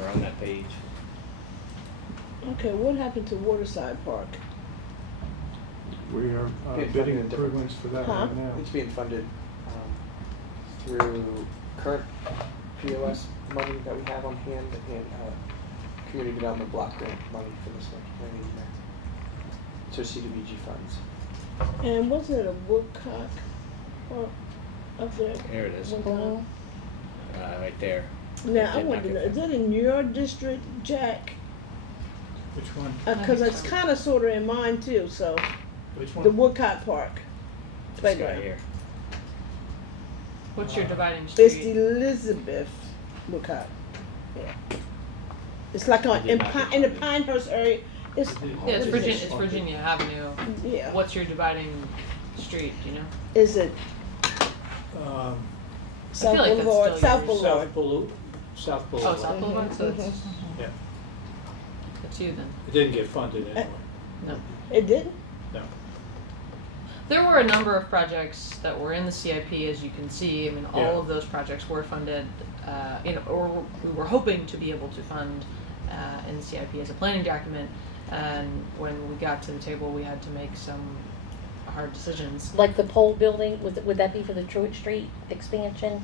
we're on that page. Okay, what happened to Waterside Park? We are Bid bidding funding in different improvements for that Huh? right now. It's being funded through current POS money that we have on hand and community development block grant money for this one. So CDBG funds. And wasn't it a woodcock or up there? Here it is, one time? right there. Now, I Did not wonder, get is that in your district, Jack? Which one? Because it's kind of sort of in mine too, so, Which the one? Woodcock Park This playground. guy here. What's your dividing It's street? Elizabeth Woodcock. Yeah. It's like on, in the Pinehurst area, it's. Yeah, it's what is Virginia, it's Virginia Avenue. it? Yeah. What's your dividing street, do you know? Is it Um, South like that's Boulevard, still South yours. Boulevard? South Oh, Boulevard. South Boulevard, so Mhm, it's, Yeah, it's you then. it didn't get funded anyway, No. It didn't? no. There were a number of projects that were in the CIP, as you can see. I mean, Yeah. all of those projects were funded, or we were hoping to be able to fund in the CIP as a planning document. And when we got to the table, we had to make some hard decisions. Like the pole building, would that be for the Truett Street expansion?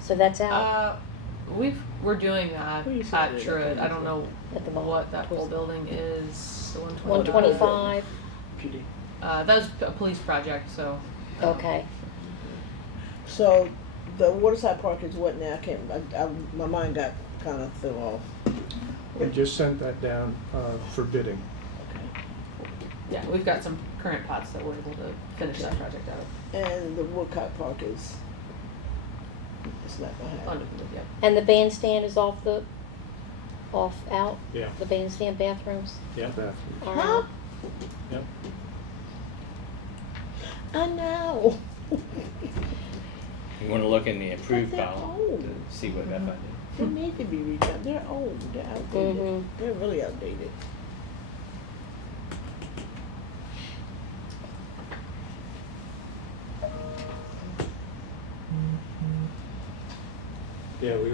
So that's out We're doing that Where you at said it? Truett. I don't know at the moment. what that whole building is, the 125, PD. That was a police project, so. okay. So, the Waterside Park is what now? I can't, my mind got kind of threw off. We just sent that down for bidding. Okay. Yeah, we've got some current pots that we're able to finish that project out of. And the Woodcock Park it's not gonna happen. Funded, yep. And the bandstand is out? Yeah. The bandstand bathrooms Yeah. are Huh? out? Yep. I know. You wanna look in the approved But they're column old. to see what FI did. They need to be redone. They're old. They're outdated. Mhm. They're really outdated. Yeah, when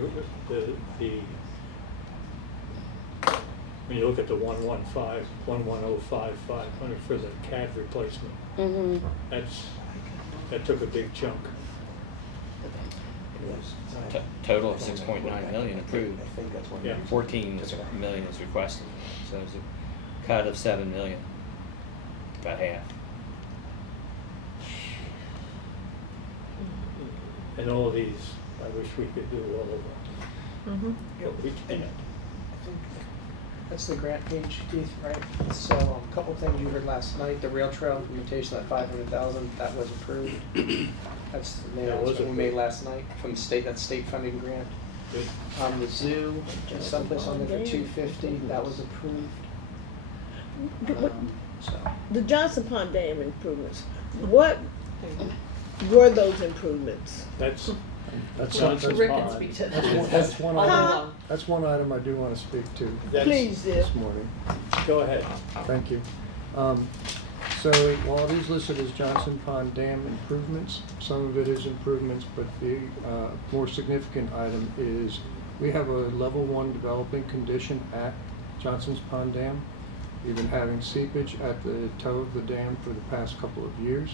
you look at the 115, 1105, 500 for the CAD replacement, Mm-hmm. that took a big chunk. Total of 6.9 million approved. I think that's what. Yeah. 14 million is requested, so it's a cut of 7 million, about half. And all of these, I wish we could do all of them. Mm-hmm. But we can't. I think that's the grant page, Keith, right? So a couple things you heard last night, the rail trail implementation, that 500,000, that was approved. That's the That was announcement we made last night from the state, that state funding grant. Good. The zoo, someplace on there for 250, that was approved. So, The Johnson Pond Dam improvements. What were those improvements? That's That's Rick can speak to That's one all day item, long. that's one item I do want to speak to Please, dear. this morning. Go ahead. Thank you. So while it is listed as Johnson Pond Dam improvements, some of it is improvements, but the more significant item is we have a level 1 developing condition at Johnson's Pond Dam. We've been having seepage at the toe of the dam for the past couple of years.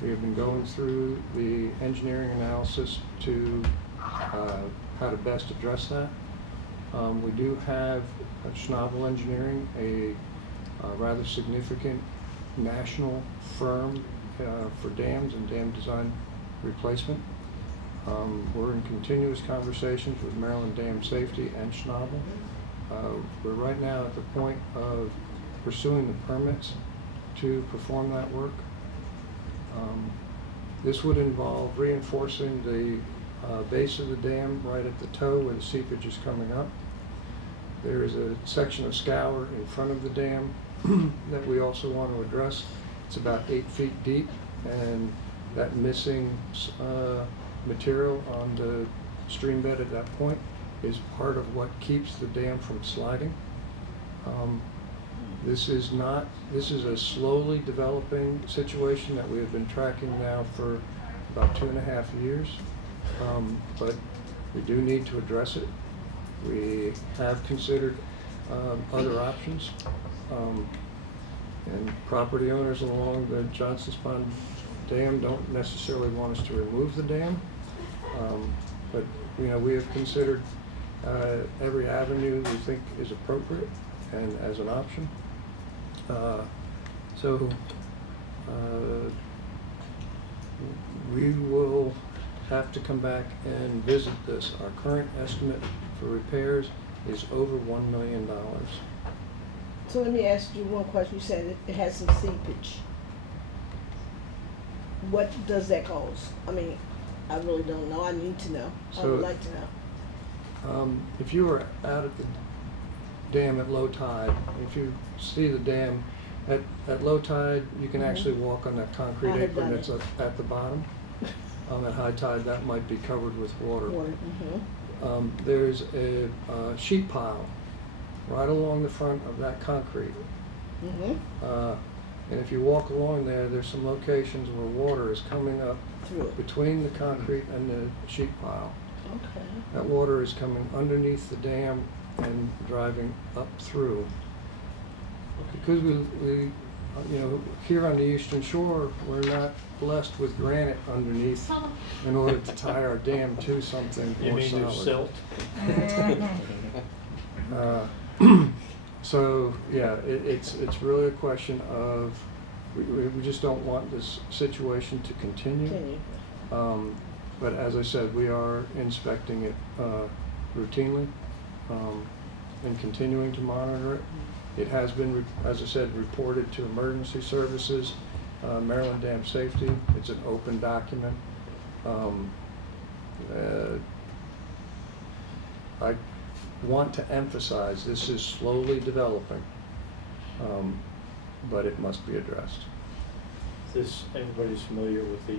We have been going through the engineering analysis to how to best address that. We do have Schnabel Engineering, a rather significant national firm for dams and dam design replacement. We're in continuous conversations with Maryland Dam Safety and Schnabel. We're right now at the point of pursuing the permits to perform that work. This would involve reinforcing the base of the dam right at the toe where the seepage is coming up. There is a section of scour in front of the dam that we also want to address. It's about 8 feet deep, and that missing material on the stream bed at that point is part of what keeps the dam from sliding. This is a slowly developing situation that we have been tracking now for about 2.5 years, but we do need to address it. We have considered other options, and property owners along the Johnson's Pond Dam don't necessarily want us to remove the dam, but we have considered every avenue we think is appropriate and as an option. We will have to come back and visit this. Our current estimate for repairs is over $1 million. So let me ask you one question. You said it has some seepage. What does that cause? I mean, I really don't know. I need to know. I So- would like to know. If you were out at the dam at low tide, if you see the dam at low tide, you can actually walk on that concrete I have apron done that's it. at the bottom. At high tide, that might be covered with water. There's a sheet pile right along the front of that concrete. And if you walk along there, there's some locations where water is coming up Through it. between the concrete and the sheet pile. Okay. That water is coming underneath the dam and driving up through. Because we here on the Eastern Shore, we're not blessed with granite underneath in order to tie our dam to something You more mean there's solid. silt? So yeah, it's really a question of we just don't want this situation to continue. But as I said, we are inspecting it routinely and continuing to monitor it. It has been, as I said, reported to emergency services, Maryland Dam Safety. It's an open document. I want to emphasize this is slowly developing, but it must be addressed. Everybody's familiar with the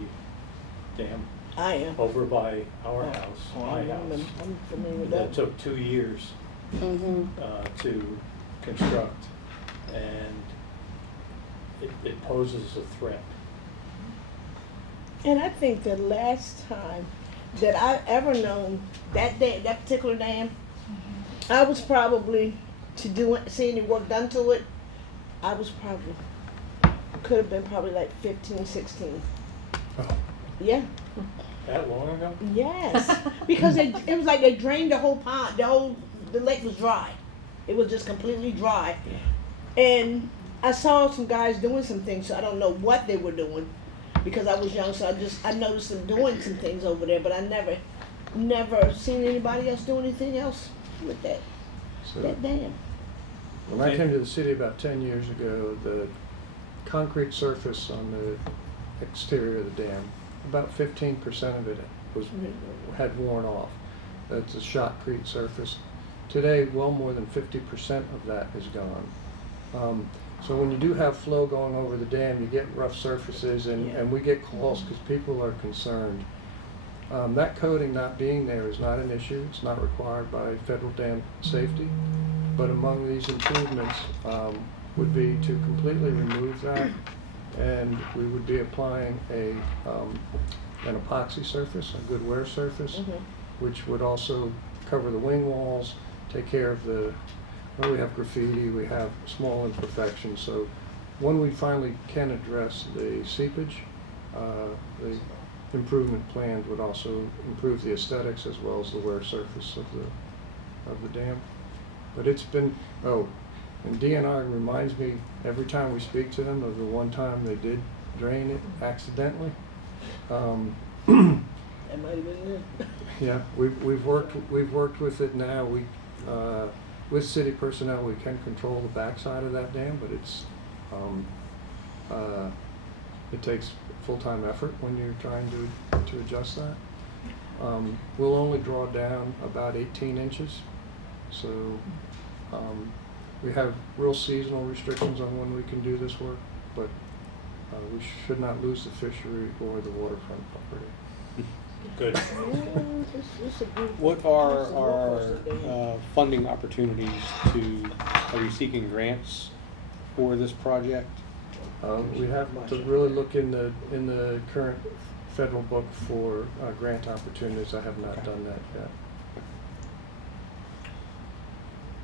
dam I am. over by our house, my I'm house. familiar with That that. took 2 years Mm-hmm. to construct, and it poses a threat. And I think the last time that I ever known that particular dam, I was probably see any work done to it. I was probably could have been probably like 15, 16. Oh. Yeah. That long ago? Yes. Because it was like they drained the whole pond. The lake was dry. It was just completely dry. And I saw some guys doing some things, so I don't know what they were doing because I was young, so I noticed them doing some things over there, but I never seen anybody else do anything else with that So dam. when I came to the city about 10 years ago, the concrete surface on the exterior of the dam, about 15% of it had worn off. That's a shotcrete surface. Today, well more than 50% of that is gone. So when you do have flow going over the dam, you get rough surfaces, and we get calls because people are concerned. That coating not being there is not an issue. It's not required by federal dam safety. But among these improvements would be to completely remove that, and we would be applying an epoxy surface, a good wear surface, which would also cover the wing walls, take care of we have graffiti, we have small imperfections. So when we finally can address the seepage, the improvement plans would also improve the aesthetics as well as the wear surface of the dam. But it's been, and DNR reminds me every time we speak to them of the one time they did drain it accidentally. That might have been it. Yeah, we've worked with it now. With city personnel, we can control the backside of that dam, but it takes full-time effort when you're trying to adjust that. We'll only draw down about 18 inches, so we have real seasonal restrictions on when we can do this work, but we should not lose the fishery or the waterfront property. Good. What are our funding opportunities are you seeking grants for this project? We have to really look in the current federal book for grant opportunities. I have not done that yet.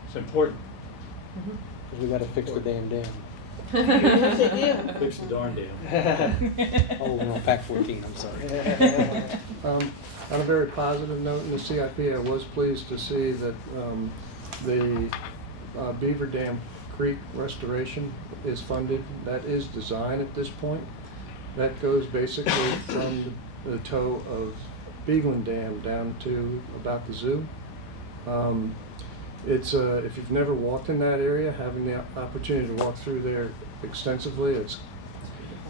It's important. We gotta fix the damn dam. Fix the darn dam. Oh, no, Pac 14, I'm sorry. On a very positive note in the CIP, I was pleased to see that the Beaver Dam Creek restoration is funded. That is design at this point. That goes basically from the toe of Beagland Dam down to about the zoo. It's if you've never walked in that area, having the opportunity to walk through there extensively, it's,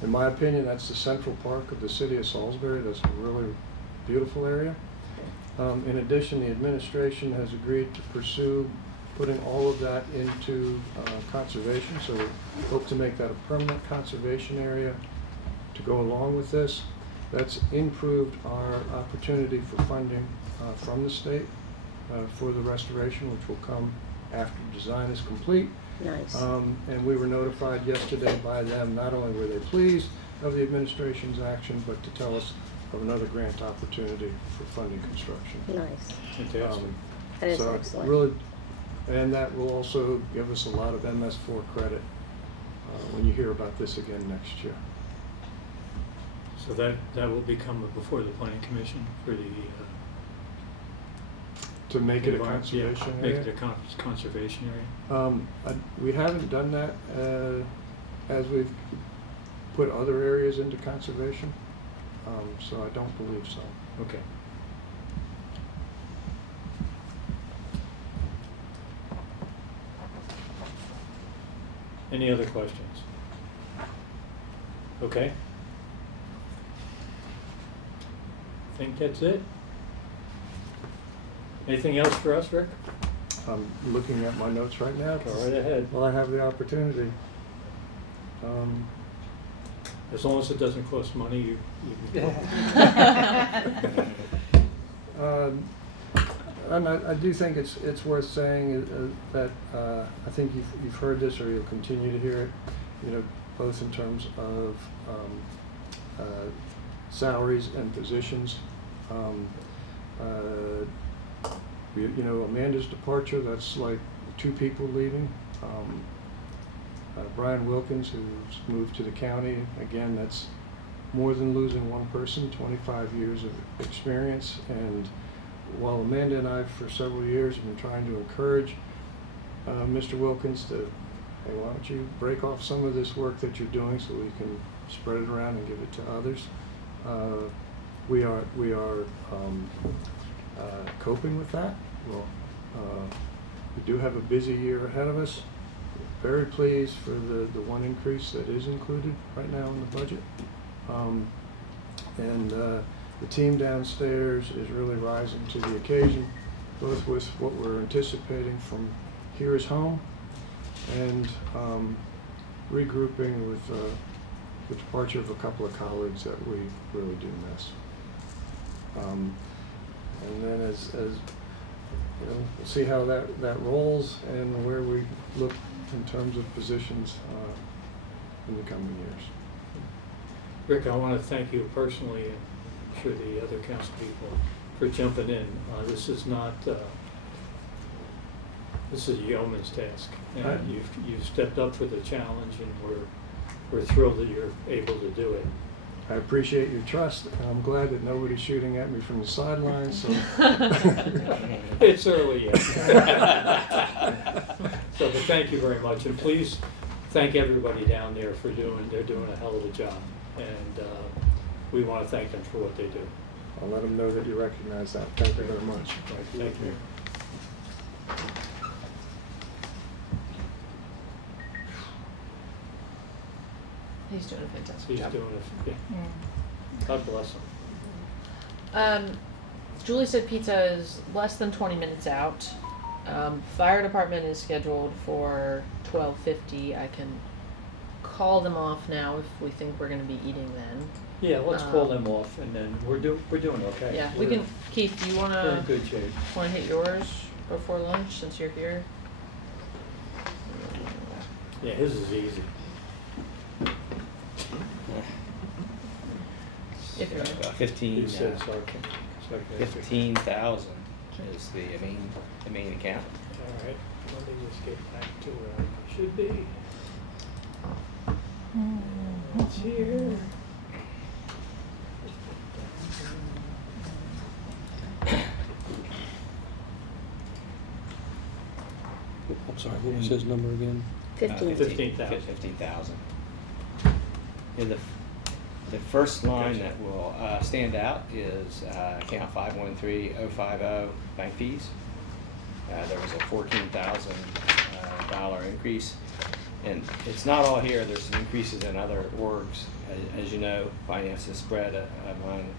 in my opinion, that's the central park of the city of Salisbury. That's a really beautiful area. In addition, the administration has agreed to pursue putting all of that into conservation, so we hope to make that a permanent conservation area to go along with this. That's improved our opportunity for funding from the state for the restoration, which will come after design is complete. Nice. And we were notified yesterday by them, not only were they pleased of the administration's action, but to tell us of another grant opportunity for funding construction. Nice. Fantastic. That is So excellent. really, and that will also give us a lot of MS4 credit when you hear about this again next year. So that will become before the planning commission for the To make it a environment- conservation yeah, area? Make it a conservation area. We haven't done that as we've put other areas into conservation, so I don't believe so. Okay. Any other questions? Okay. I think that's it. Anything else for us, Rick? I'm looking at my notes right now. Go right ahead. Well, I have the opportunity. As long as it doesn't cost money, you can. And I do think it's worth saying that I think you've heard this, or you'll continue to hear it, you know, both in terms of salaries and positions. You know, Amanda's departure, that's like 2 people leaving. Brian Wilkins, who's moved to the county, again, that's more than losing one person, 25 years of experience. And while Amanda and I, for several years, have been trying to encourage Mr. Wilkins to, hey, why don't you break off some of this work that you're doing so we can spread it around and give it to others. We are coping with that. Well, we do have a busy year ahead of us. Very pleased for the one increase that is included right now in the budget. The team downstairs is really rising to the occasion, both with what we're anticipating from here is home and regrouping with the departure of a couple of colleagues that we really do miss. And then as you know, we'll see how that rolls and where we look in terms of positions in the coming years. Rick, I want to thank you personally, and I'm sure the other council people, for jumping in. This is not, this is a yeoman's task, and you've stepped up for the challenge, and we're thrilled that you're able to do it. I appreciate your trust, and I'm glad that nobody's shooting at me from the sidelines. So. It's early yet. So, but thank you very much, and please thank everybody down there for they're doing a hell of a job, and we want to thank them for what they do. I'll let them know that you recognize that. Thank you very much. Right, thank you. He's doing a fantastic He's job. doing it. Yeah. God bless him. Julie said pizza is less than 20 minutes out. Fire department is scheduled for 12:50. I can call them off now if we think we're going to be eating then. Yeah, let's call them off, and then we're doing okay. Yeah, we can. Keith, do you We're in wanna good shape. hit yours before lunch since you're here? Yeah, his is easy. If you're About He 15,000 said sarcastic. is the main account. All right, let me just get back to where I should be. It's here. I'm sorry, what was his number again? 15,000. 15,000. In the first line that will stand out is account 513050 bank fees. There was a $14,000 increase, and it's not all here. There's some increases in other orgs. As you know, finance is spread among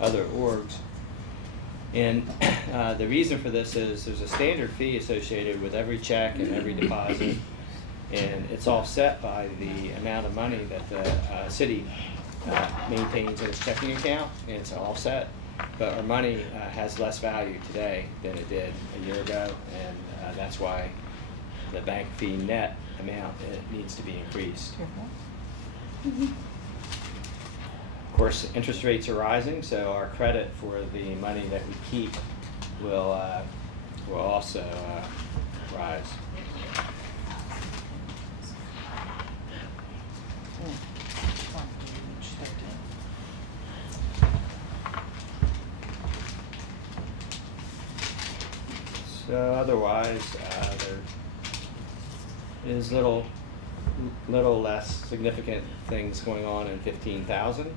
other orgs. And the reason for this is there's a standard fee associated with every check and every deposit, and it's offset by the amount of money that the city maintains in its checking account, and it's offset. But our money has less value today than it did a year ago, and that's why the bank fee net amount needs to be increased. Of course, interest rates are rising, so our credit for the money that we keep will also rise. So otherwise, there is little less significant things going on in 15,000.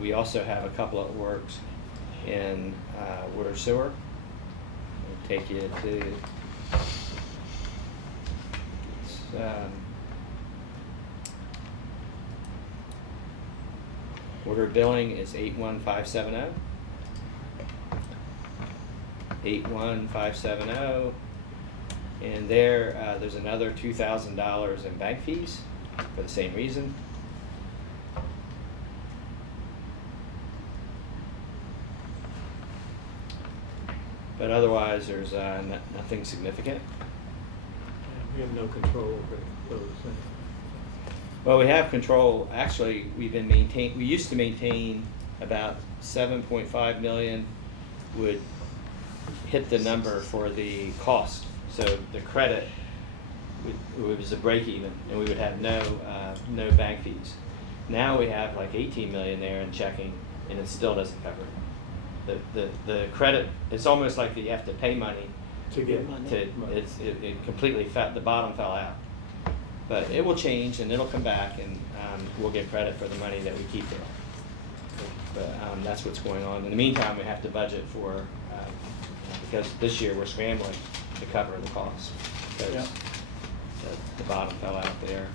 We also have a couple of works in water sewer. I'll take you to Order billing is 81570. 81570. And there's another $2,000 in bank fees for the same reason. But otherwise, there's nothing significant. We have no control over those things. Well, we have control. Actually, we used to maintain about 7.5 million would hit the number for the cost. So the credit was a break even, and we would have no bank fees. Now we have like 18 million there in checking, and it still doesn't cover it. The credit, it's almost like you have to pay money To get it completely the bottom fell out. But it will change, and it'll come back, and we'll get credit for the money that we keep there. But that's what's going on. In the meantime, we have to budget for, because this year we're scrambling to cover the costs, because the bottom fell out there.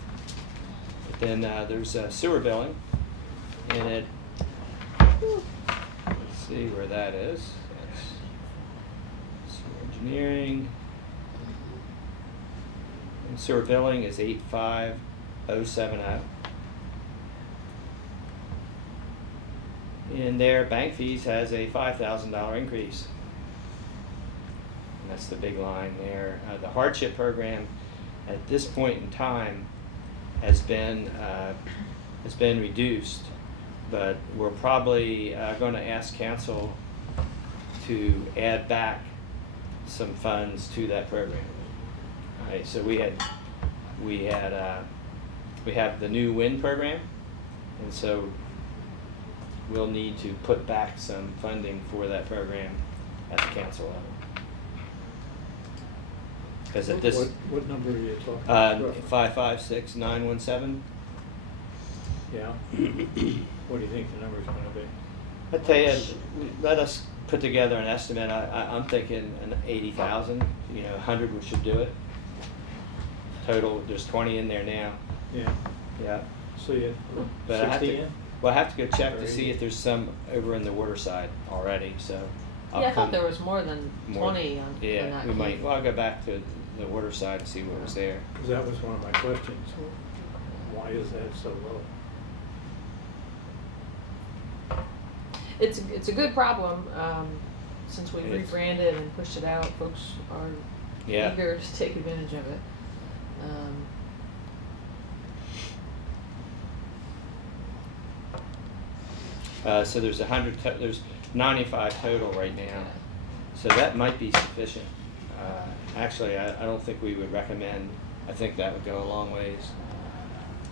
But then there's sewer billing, and it, let's see where that is. That's sewer engineering. And sewer billing is 85070. And their bank fees has a $5,000 increase. And that's the big line there. The hardship program at this point in time has been reduced, but we're probably going to ask council to add back some funds to that program. All right, so we have the new WIN program, and so we'll need to put back some funding for that program at the council level. Because at this, what number are you talking about? 556917. Yeah. What do you think the number's going to be? I tell you, let us put together an estimate. I'm thinking an 80,000. 100 we should do it. Total, there's 20 in there now. Yeah. Yeah. So you But I have 60 to, in? well, I have to go check to see if there's some over in the Waterside already. So I'll Yeah, I thought come- there was more than more- 20 on in Yeah, that we might. case. Well, I'll go back to the Waterside and see what was there. Because that was one of my questions. Why is that so low? It's a good problem. Since we It's- rebranded and pushed it out, folks are Yeah. eager to take advantage of it. So there's 100. There's 95 total right now. So that might be sufficient. Actually, I don't think we would recommend. I think that would go a long ways.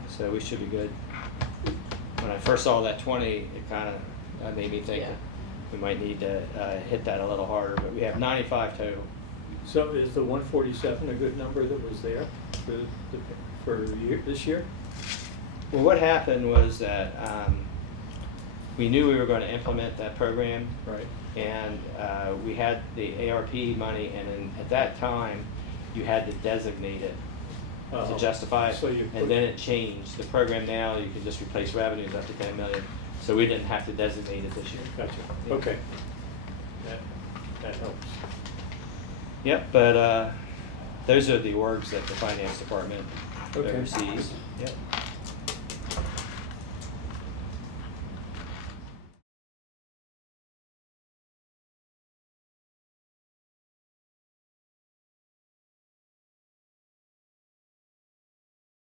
So we should be good. When I first saw that 20, it kind of made me think Yeah. that we might need to hit that a little harder. But we have 95 total. So is the 147 a good number that was there for this year? Well, what happened was that we knew we were going to implement that program. Right. And we had the ARP money, and at that time, you had to designate it to justify it. So you and then it changed. The program now, you can just replace revenues up to 10 million. So we didn't have to designate it this year. Gotcha. Yeah. Okay. That helps. Yep, but those are the orgs that the finance department Okay. oversees. Yep.